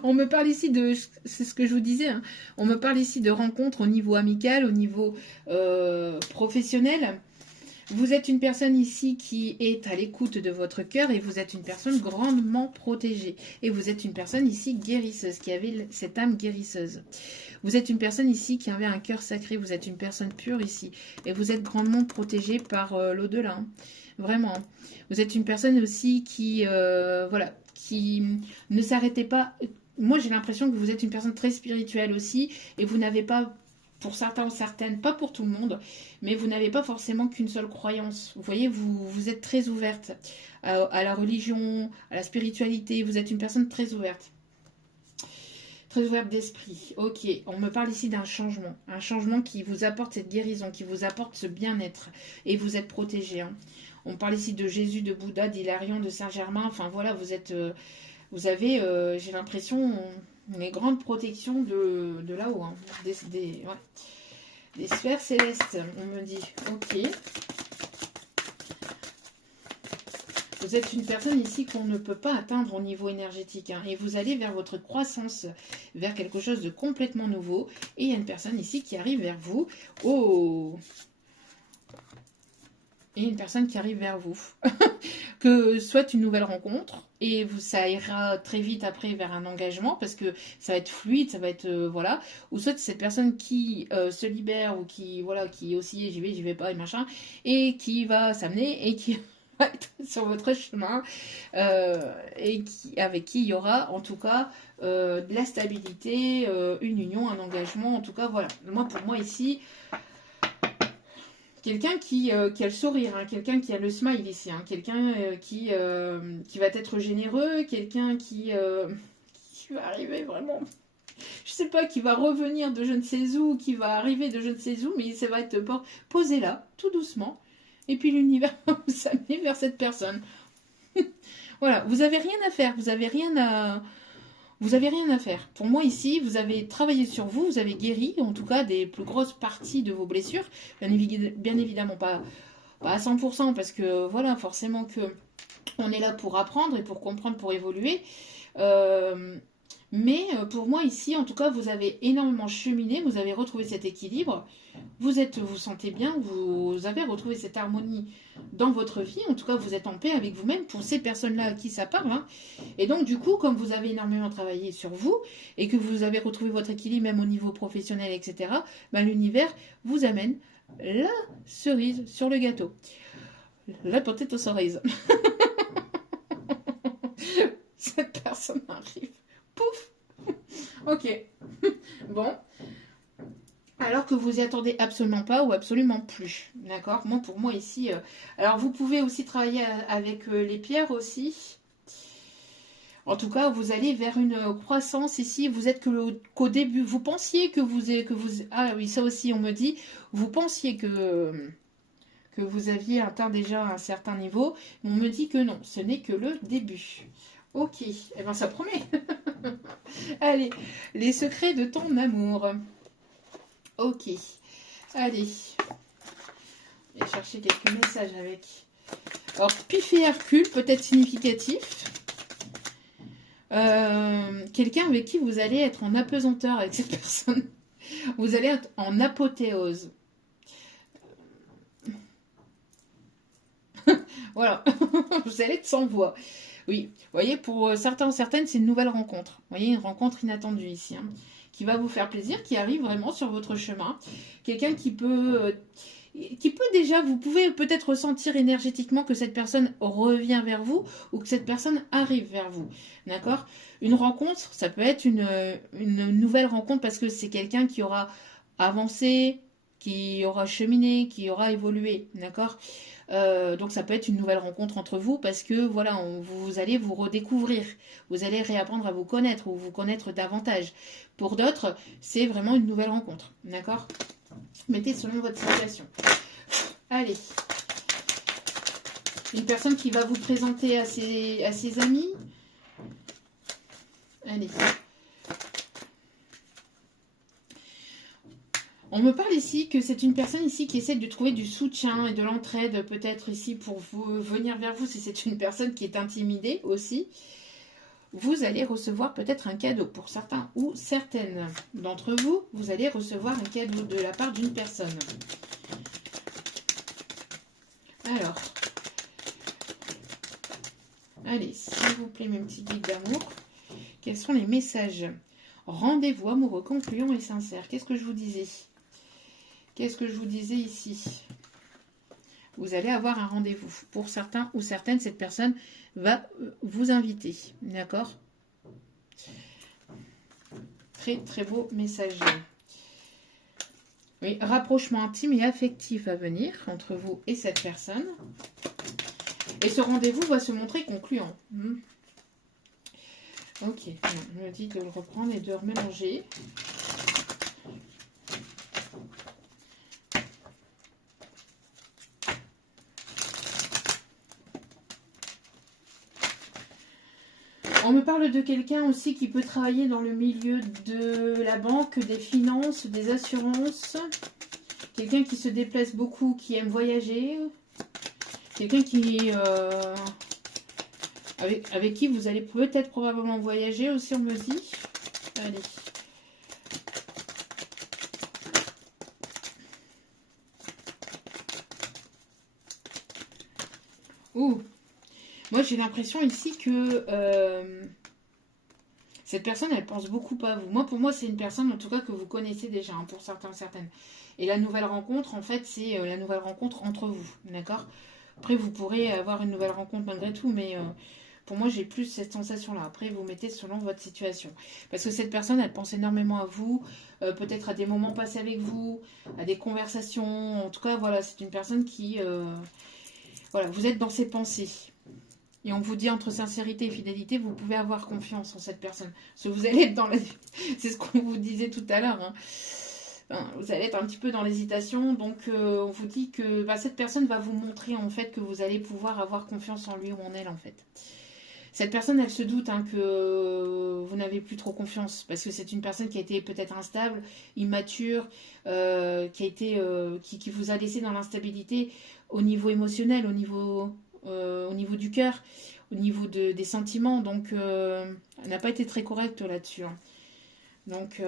On me parle ici de, c'est ce que je vous disais, hein, on me parle ici de rencontres au niveau amical, au niveau professionnel. Vous êtes une personne ici qui est à l'écoute de votre cœur et vous êtes une personne grandement protégée. Et vous êtes une personne ici guérisseuse, qui avait cette âme guérisseuse. Vous êtes une personne ici qui avait un cœur sacré, vous êtes une personne pure ici. Et vous êtes grandement protégée par l'au-delà. Hein. Vraiment. Vous êtes une personne aussi qui, voilà, qui ne s'arrêtait pas. Moi, j'ai l'impression que vous êtes une personne très spirituelle aussi et vous n'avez pas, pour certains ou certaines, pas pour tout le monde, mais vous n'avez pas forcément qu'une seule croyance. Vous voyez, vous êtes très ouverte à la religion, à la spiritualité. Vous êtes une personne très ouverte. Très ouverte d'esprit. Ok, on me parle ici d'un changement. Un changement qui vous apporte cette guérison, qui vous apporte ce bien-être. Et vous êtes protégé. Hein. On parle ici de Jésus, de Bouddha, d'Hilarion, de Saint-Germain. Enfin voilà, vous avez, j'ai l'impression, une grande protection de là-haut. Hein. Des sphères célestes, on me dit. Ok. Vous êtes une personne ici qu'on ne peut pas atteindre au niveau énergétique. Hein, et vous allez vers votre croissance, vers quelque chose de complètement nouveau. Et il y a une personne ici qui arrive vers vous. Oh! Et une personne qui arrive vers vous. Que soit une nouvelle rencontre. Et ça ira très vite après vers un engagement. Parce que ça va être fluide, ça va être... voilà. Ou soit cette personne qui se libère ou qui, voilà, qui oscille, j'y vais pas, et machin. Et qui va s'amener et qui... sur votre chemin et avec qui il y aura en tout cas de la stabilité, une union, un engagement, en tout cas voilà. Pour moi ici, quelqu'un qui a le sourire, hein, quelqu'un qui a le smile ici, hein, quelqu'un qui va être généreux, quelqu'un qui va arriver vraiment... Je sais pas, qui va revenir de je ne sais où, qui va arriver de je ne sais où, mais ça va être posé là, tout doucement. Et puis l'univers va vous amener vers cette personne. Voilà, vous n'avez rien à faire, vous avez rien à faire. Pour moi ici, vous avez travaillé sur vous, vous avez guéri, en tout cas des plus grosses parties de vos blessures. Bien évidemment pas à 100%, parce que voilà, forcément que on est là pour apprendre et pour comprendre, pour évoluer. Mais pour moi ici, en tout cas, vous avez énormément cheminé, vous avez retrouvé cet équilibre, vous sentez bien, vous avez retrouvé cette harmonie dans votre vie, en tout cas vous êtes en paix avec vous-même pour ces personnes-là à qui ça parle. Hein. Et donc du coup, comme vous avez énormément travaillé sur vous et que vous avez retrouvé votre équilibre même au niveau professionnel, etc., ben, l'univers vous amène la cerise sur le gâteau. La potato cerise. Cette personne arrive. Pouf. Ok. Bon. Alors que vous y attendez absolument pas ou absolument plus. D'accord. Pour moi ici... alors vous pouvez aussi travailler avec les pierres aussi. En tout cas, vous allez vers une croissance ici. Vous êtes qu'au début. Vous pensiez que ah oui, ça aussi, on me dit. Vous pensiez que vous aviez atteint déjà un certain niveau. On me dit que non, ce n'est que le début. Ok, eh bien ça promet. Allez, les secrets de ton amour. Ok, allez. Je vais chercher quelques messages avec. Alors, Pif et Hercule, peut-être significatif. Quelqu'un avec qui vous allez être en apesanteur avec cette personne. Vous allez être en apothéose. Voilà, vous allez être sans voix. Oui, vous voyez, pour certains ou certaines, c'est une nouvelle rencontre. Vous voyez, une rencontre inattendue ici, hein, qui va vous faire plaisir, qui arrive vraiment sur votre chemin. Quelqu'un qui peut déjà, vous pouvez peut-être ressentir énergétiquement que cette personne revient vers vous ou que cette personne arrive vers vous. D'accord? Une rencontre, ça peut être une nouvelle rencontre parce que c'est quelqu'un qui aura avancé, qui aura cheminé, qui aura évolué. D'accord? Donc ça peut être une nouvelle rencontre entre vous parce que voilà, vous allez vous redécouvrir, vous allez réapprendre à vous connaître ou vous connaître davantage. Pour d'autres, c'est vraiment une nouvelle rencontre, d'accord? Mettez selon votre situation. Allez, une personne qui va vous présenter à ses amis. Allez. On me parle ici que c'est une personne ici qui essaie de trouver du soutien et de l'entraide, peut-être ici pour venir vers vous, si c'est une personne qui est intimidée aussi. Vous allez recevoir peut-être un cadeau pour certains ou certaines d'entre vous. Vous allez recevoir un cadeau de la part d'une personne. Alors, allez, s'il vous plaît, mes petits guides d'amour, quels sont les messages? Rendez-vous amoureux, concluant et sincère. Qu'est-ce que je vous disais? Qu'est-ce que je vous disais ici? Vous allez avoir un rendez-vous. Pour certains ou certaines, cette personne va vous inviter. D'accord? Très, très beau message. Oui, rapprochement intime et affectif à venir entre vous et cette personne. Et ce rendez-vous va se montrer concluant. Ok, on me dit de le reprendre et de remélanger. On me parle de quelqu'un aussi qui peut travailler dans le milieu de la banque, des finances, des assurances. Quelqu'un qui se déplace beaucoup, qui aime voyager. Quelqu'un qui avec qui vous allez peut-être probablement voyager aussi, on me dit. Allez. Ouh. Moi, j'ai l'impression ici que cette personne, elle pense beaucoup à vous. Moi, pour moi, c'est une personne, en tout cas, que vous connaissez déjà, hein, pour certains, certaines. Et la nouvelle rencontre, en fait, c'est la nouvelle rencontre entre vous, d'accord? Après, vous pourrez avoir une nouvelle rencontre malgré tout, mais pour moi, j'ai plus cette sensation-là. Après, vous mettez selon votre situation. Parce que cette personne, elle pense énormément à vous, peut-être à des moments passés avec vous, à des conversations. En tout cas, voilà, c'est une personne qui... voilà, vous êtes dans ses pensées. Et on vous dit entre sincérité et fidélité, vous pouvez avoir confiance en cette personne. Parce que vous allez être dans la... C'est ce qu'on vous disait tout à l'heure. Hein. Enfin, vous allez être un petit peu dans l'hésitation. Donc, on vous dit que cette personne va vous montrer en fait que vous allez pouvoir avoir confiance en lui ou en elle en fait. Cette personne, elle se doute hein, que vous n'avez plus trop confiance. Parce que c'est une personne qui a été peut-être instable, immature, qui vous a laissé dans l'instabilité au niveau émotionnel, au niveau du cœur, au niveau des sentiments. Donc, elle n'a pas été très correcte là-dessus. Hein. Donc,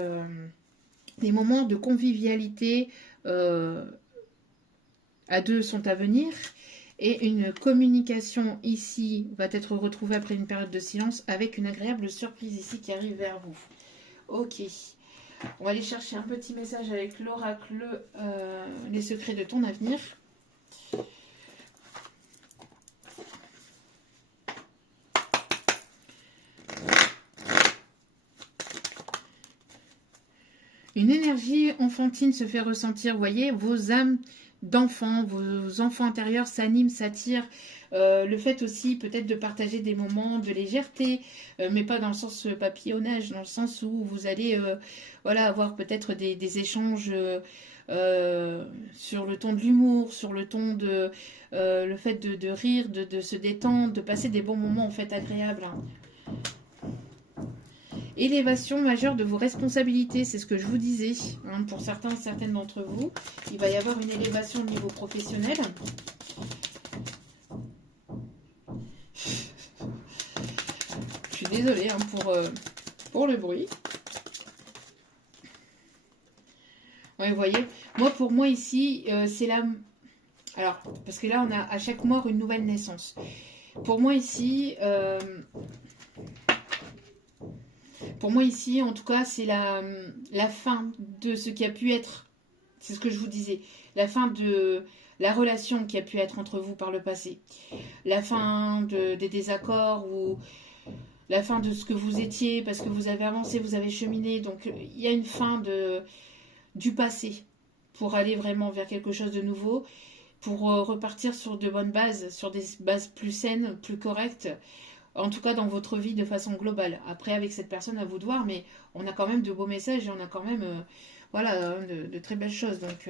des moments de convivialité à deux sont à venir. Et une communication ici va être retrouvée après une période de silence avec une agréable surprise ici qui arrive vers vous. Ok. On va aller chercher un petit message avec l'oracle, les secrets de ton avenir. Une énergie enfantine se fait ressentir, voyez, vos âmes d'enfants, vos enfants intérieurs s'animent, s'attirent. Le fait aussi peut-être de partager des moments de légèreté, mais pas dans le sens papillonnage, dans le sens où vous allez voilà, avoir peut-être des échanges sur le ton de l'humour, sur le ton de le fait de rire, de se détendre, de passer des bons moments en fait agréables. Hein. Élévation majeure de vos responsabilités, c'est ce que je vous disais. Hein, pour certains, certaines d'entre vous, il va y avoir une élévation au niveau professionnel. Je suis désolée hein, pour le bruit. Ouais, vous voyez, pour moi ici, c'est la... Alors, parce que là, on a à chaque mort une nouvelle naissance. Pour moi ici, en tout cas, c'est la fin de ce qui a pu être, c'est ce que je vous disais, la fin de la relation qui a pu être entre vous par le passé, la fin des désaccords ou la fin de ce que vous étiez parce que vous avez avancé, vous avez cheminé. Donc, il y a une fin du passé pour aller vraiment vers quelque chose de nouveau, pour repartir sur de bonnes bases, sur des bases plus saines, plus correctes. En tout cas, dans votre vie de façon globale. Après, avec cette personne, à vous de voir, mais on a quand même de beaux messages et on a quand même voilà, de très belles choses. Donc,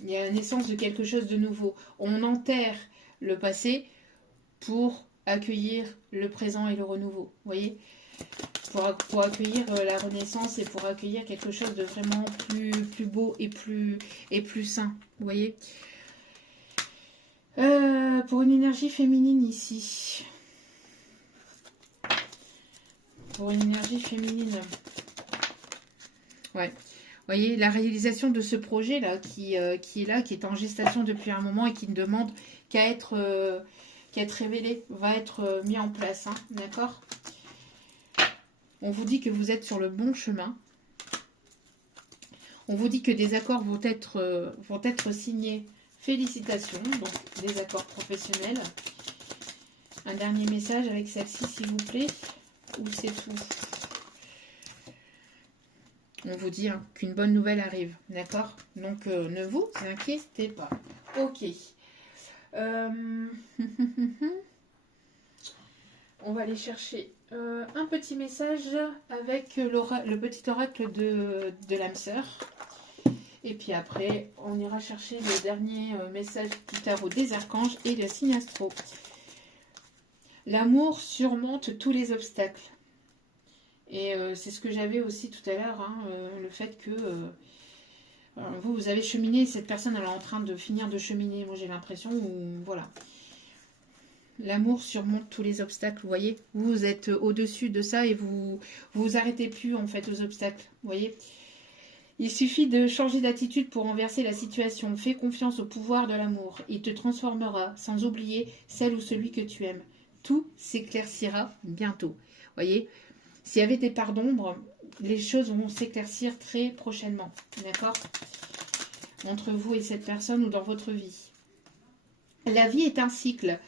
il y a la naissance de quelque chose de nouveau. On enterre le passé pour accueillir le présent et le renouveau. Vous voyez ? Pour accueillir la renaissance et pour accueillir quelque chose de vraiment plus beau et plus sain. Vous voyez ? Pour une énergie féminine ici. Pour une énergie féminine. Ouais. Vous voyez, la réalisation de ce projet-là, qui est là, qui est en gestation depuis un moment et qui ne demande qu'à être révélé, va être mis en place. Hein, d'accord ? On vous dit que vous êtes sur le bon chemin. On vous dit que des accords vont être signés. Félicitations, donc des accords professionnels. Un dernier message avec celle-ci, s'il vous plaît. Ou c'est tout. On vous dit hein, qu'une bonne nouvelle arrive, d'accord? Donc, ne vous inquiétez pas. Ok. On va aller chercher un petit message avec le petit oracle de l'âme sœur. Et puis après, on ira chercher le dernier message du tarot des archanges et le signe astro. L'amour surmonte tous les obstacles. Et c'est ce que j'avais aussi tout à l'heure, hein, le fait que vous avez cheminé, cette personne elle est en train de finir de cheminer. Moi j'ai l'impression, voilà. L'amour surmonte tous les obstacles, vous voyez. Vous êtes au-dessus de ça et vous arrêtez plus en fait aux obstacles, vous voyez. Il suffit de changer d'attitude pour renverser la situation. Fais confiance au pouvoir de l'amour. Il te transformera, sans oublier celle ou celui que tu aimes. Tout s'éclaircira bientôt. Vous voyez, s'il y avait des parts d'ombre, les choses vont s'éclaircir très prochainement. D'accord ? Entre vous et cette personne ou dans votre vie. La vie est un cycle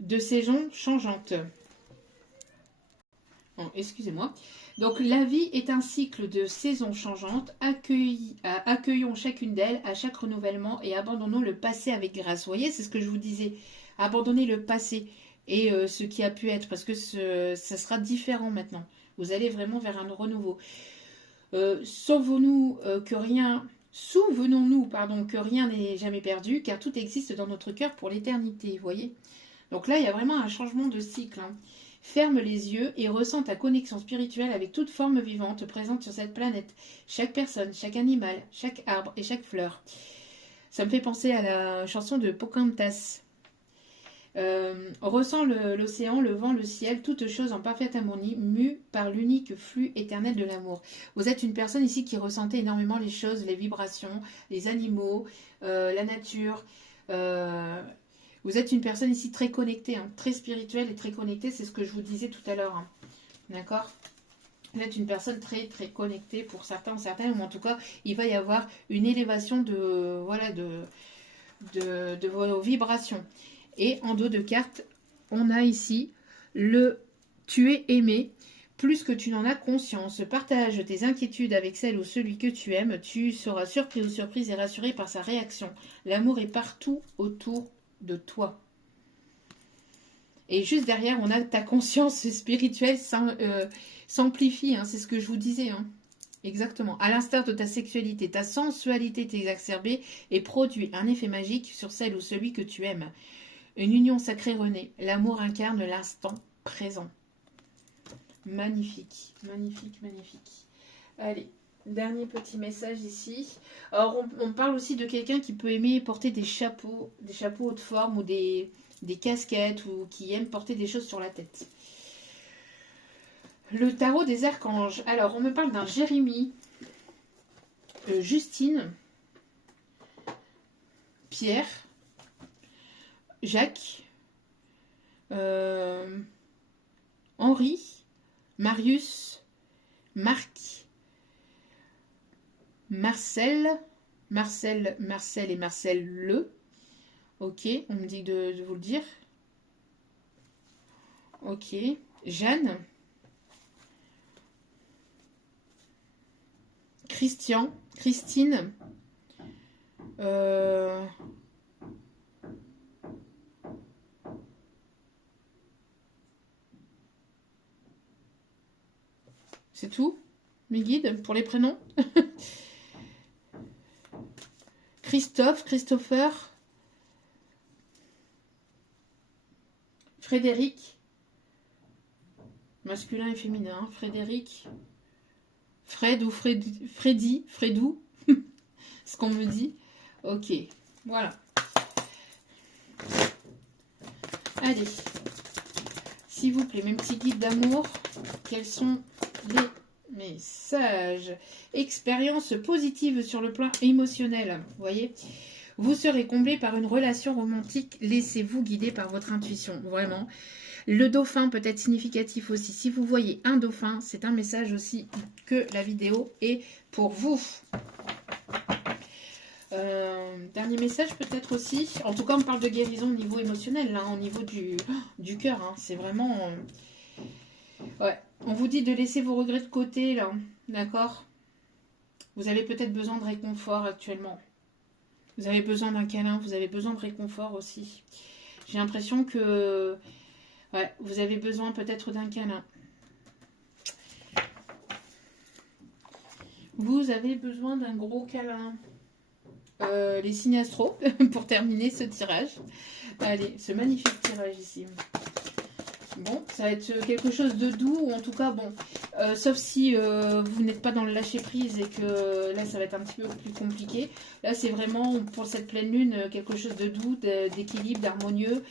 de saisons changeantes. Oh, excusez-moi. Donc, la vie est un cycle de saisons changeantes. Accueillons chacune d'elles à chaque renouvellement et abandonnons le passé avec grâce. Vous voyez, c'est ce que je vous disais. Abandonnez le passé et ce qui a pu être, parce que ça sera différent maintenant. Vous allez vraiment vers un renouveau. Souvenons-nous que rien n'est jamais perdu, car tout existe dans notre cœur pour l'éternité. Vous voyez ? Donc là, il y a vraiment un changement de cycle. Hein. Ferme les yeux et ressens ta connexion spirituelle avec toute forme vivante présente sur cette planète. Chaque personne, chaque animal, chaque arbre et chaque fleur. Ça me fait penser à la chanson de Pocahontas. Ressens l'océan, le vent, le ciel, toutes choses en parfaite harmonie, mues par l'unique flux éternel de l'amour. Vous êtes une personne ici qui ressentait énormément les choses, les vibrations, les animaux, la nature. Vous êtes une personne ici très connectée, hein, très spirituelle et très connectée, c'est ce que je vous disais tout à l'heure. Hein. D'accord ? Vous êtes une personne très très connectée pour certains ou certaines, ou en tout cas, il va y avoir une élévation de vos vibrations. Et en dos de cartes, on a ici le tu es aimé plus que tu n'en as conscience. Partage tes inquiétudes avec celle ou celui que tu aimes. Tu seras surpris ou surprise et rassuré par sa réaction. L'amour est partout autour de toi. Et juste derrière, on a ta conscience spirituelle s'amplifie. Hein, c'est ce que je vous disais. Hein. Exactement. À l'instar de ta sexualité, ta sensualité est exacerbée et produit un effet magique sur celle ou celui que tu aimes. Une union sacrée renaît. L'amour incarne l'instant présent. Magnifique, magnifique, magnifique. Allez, dernier petit message ici. Alors, on parle aussi de quelqu'un qui peut aimer porter des chapeaux haute forme ou des casquettes ou qui aime porter des choses sur la tête. Le tarot des archanges. Alors, on me parle d'un Jérémie, Justine, Pierre, Jacques, Henri, Marius, Marc, Marcel et Marcel Le. Ok, on me dit de vous le dire. Ok, Jeanne, Christian, Christine, c'est tout, mes guides pour les prénoms. Christophe, Christopher, Frédéric, masculin et féminin, Frédéric, Fred ou Freddy, Fredou, ce qu'on me dit. Ok, voilà. Allez, s'il vous plaît, mes petits guides d'amour, quels sont les messages? Expérience positive sur le plan émotionnel, vous voyez. Vous serez comblé par une relation romantique, laissez-vous guider par votre intuition, vraiment. Le dauphin peut être significatif aussi. Si vous voyez un dauphin, c'est un message aussi que la vidéo est pour vous. Dernier message peut-être aussi. En tout cas, on parle de guérison au niveau émotionnel, hein, au niveau du cœur. Hein, c'est vraiment... ouais. On vous dit de laisser vos regrets de côté, là. D'accord? Vous avez peut-être besoin de réconfort actuellement. Vous avez besoin d'un câlin, vous avez besoin de réconfort aussi. J'ai l'impression que... ouais, vous avez besoin peut-être d'un câlin. Vous avez besoin d'un gros câlin. Les signes astro, pour terminer ce tirage. Allez, ce magnifique tirage ici. Bon, ça va être quelque chose de doux, ou en tout cas, bon, sauf si vous n'êtes pas dans le lâcher-prise et que là, ça va être un petit peu plus compliqué. Là, c'est vraiment, pour cette pleine lune, quelque chose de doux, d'équilibre, d'harmonieux.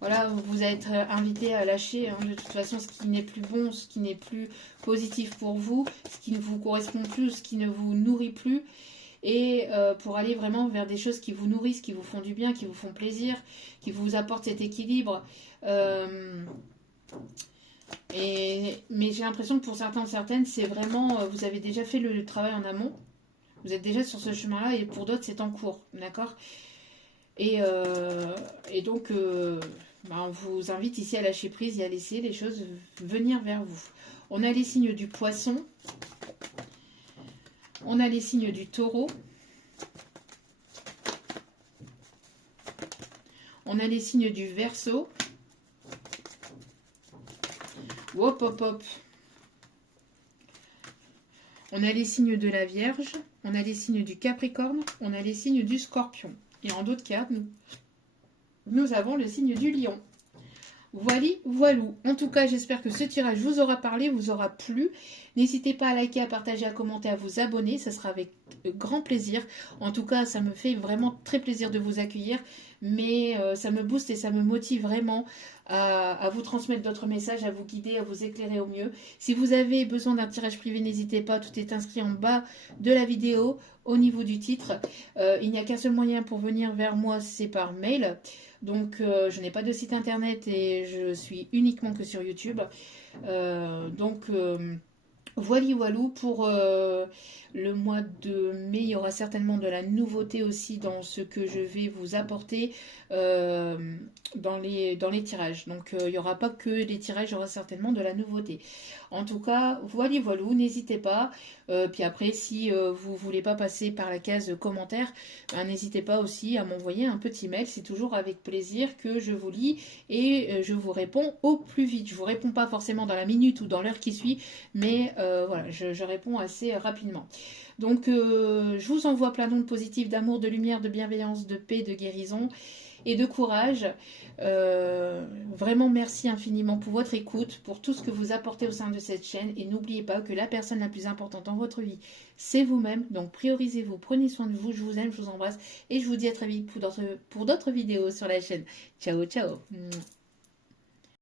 Voilà, vous êtes invité à lâcher, hein, de toute façon, ce qui n'est plus bon, ce qui n'est plus positif pour vous, ce qui ne vous correspond plus, ce qui ne vous nourrit plus. Et pour aller vraiment vers des choses qui vous nourrissent, qui vous font du bien, qui vous font plaisir, qui vous apportent cet équilibre. Mais j'ai l'impression que pour certains et certaines, c'est vraiment, vous avez déjà fait le travail en amont. Vous êtes déjà sur ce chemin-là et pour d'autres, c'est en cours. D'accord ? Et donc, on vous invite ici à lâcher prise et à laisser les choses venir vers vous. On a les signes du poisson. On a les signes du taureau. On a les signes du Verseau. Hop, hop, hop. On a les signes de la Vierge. On a les signes du Capricorne. On a les signes du Scorpion. Et en d'autres cas, nous avons le signe du Lion. Voilou. En tout cas, j'espère que ce tirage vous aura parlé, vous aura plu. N'hésitez pas à liker, à partager, à commenter, à vous abonner. Ça sera avec grand plaisir. En tout cas, ça me fait vraiment très plaisir de vous accueillir. Mais ça me booste et ça me motive vraiment à vous transmettre d'autres messages, à vous guider, à vous éclairer au mieux. Si vous avez besoin d'un tirage privé, n'hésitez pas. Tout est inscrit en bas de la vidéo, au niveau du titre. Il n'y a qu'un seul moyen pour venir vers moi, c'est par mail. Donc, je n'ai pas de site internet et je suis uniquement que sur YouTube. Voilà, voilou pour le mois de mai. Il y aura certainement de la nouveauté aussi dans ce que je vais vous apporter euh, dans les tirages. Donc il n'y aura pas que des tirages, il y aura certainement de la nouveauté. En tout cas, voilà, voilou, n'hésitez pas. Puis après, si vous voulez pas passer par la case commentaire, ben, n'hésitez pas aussi à m'envoyer un petit mail. C'est toujours avec plaisir que je vous lis et je vous réponds au plus vite. Je vous réponds pas forcément dans la minute ou dans l'heure qui suit, mais voilà, je réponds assez rapidement. Donc, je vous envoie plein d'ondes positives d'amour, de lumière, de bienveillance, de paix, de guérison et de courage. Vraiment, merci infiniment pour votre écoute, pour tout ce que vous apportez au sein de cette chaîne. Et n'oubliez pas que la personne la plus importante dans votre vie, c'est vous-même. Donc, priorisez-vous, prenez soin de vous. Je vous aime, je vous embrasse et je vous dis à très vite pour d'autres vidéos sur la chaîne. Ciao, ciao.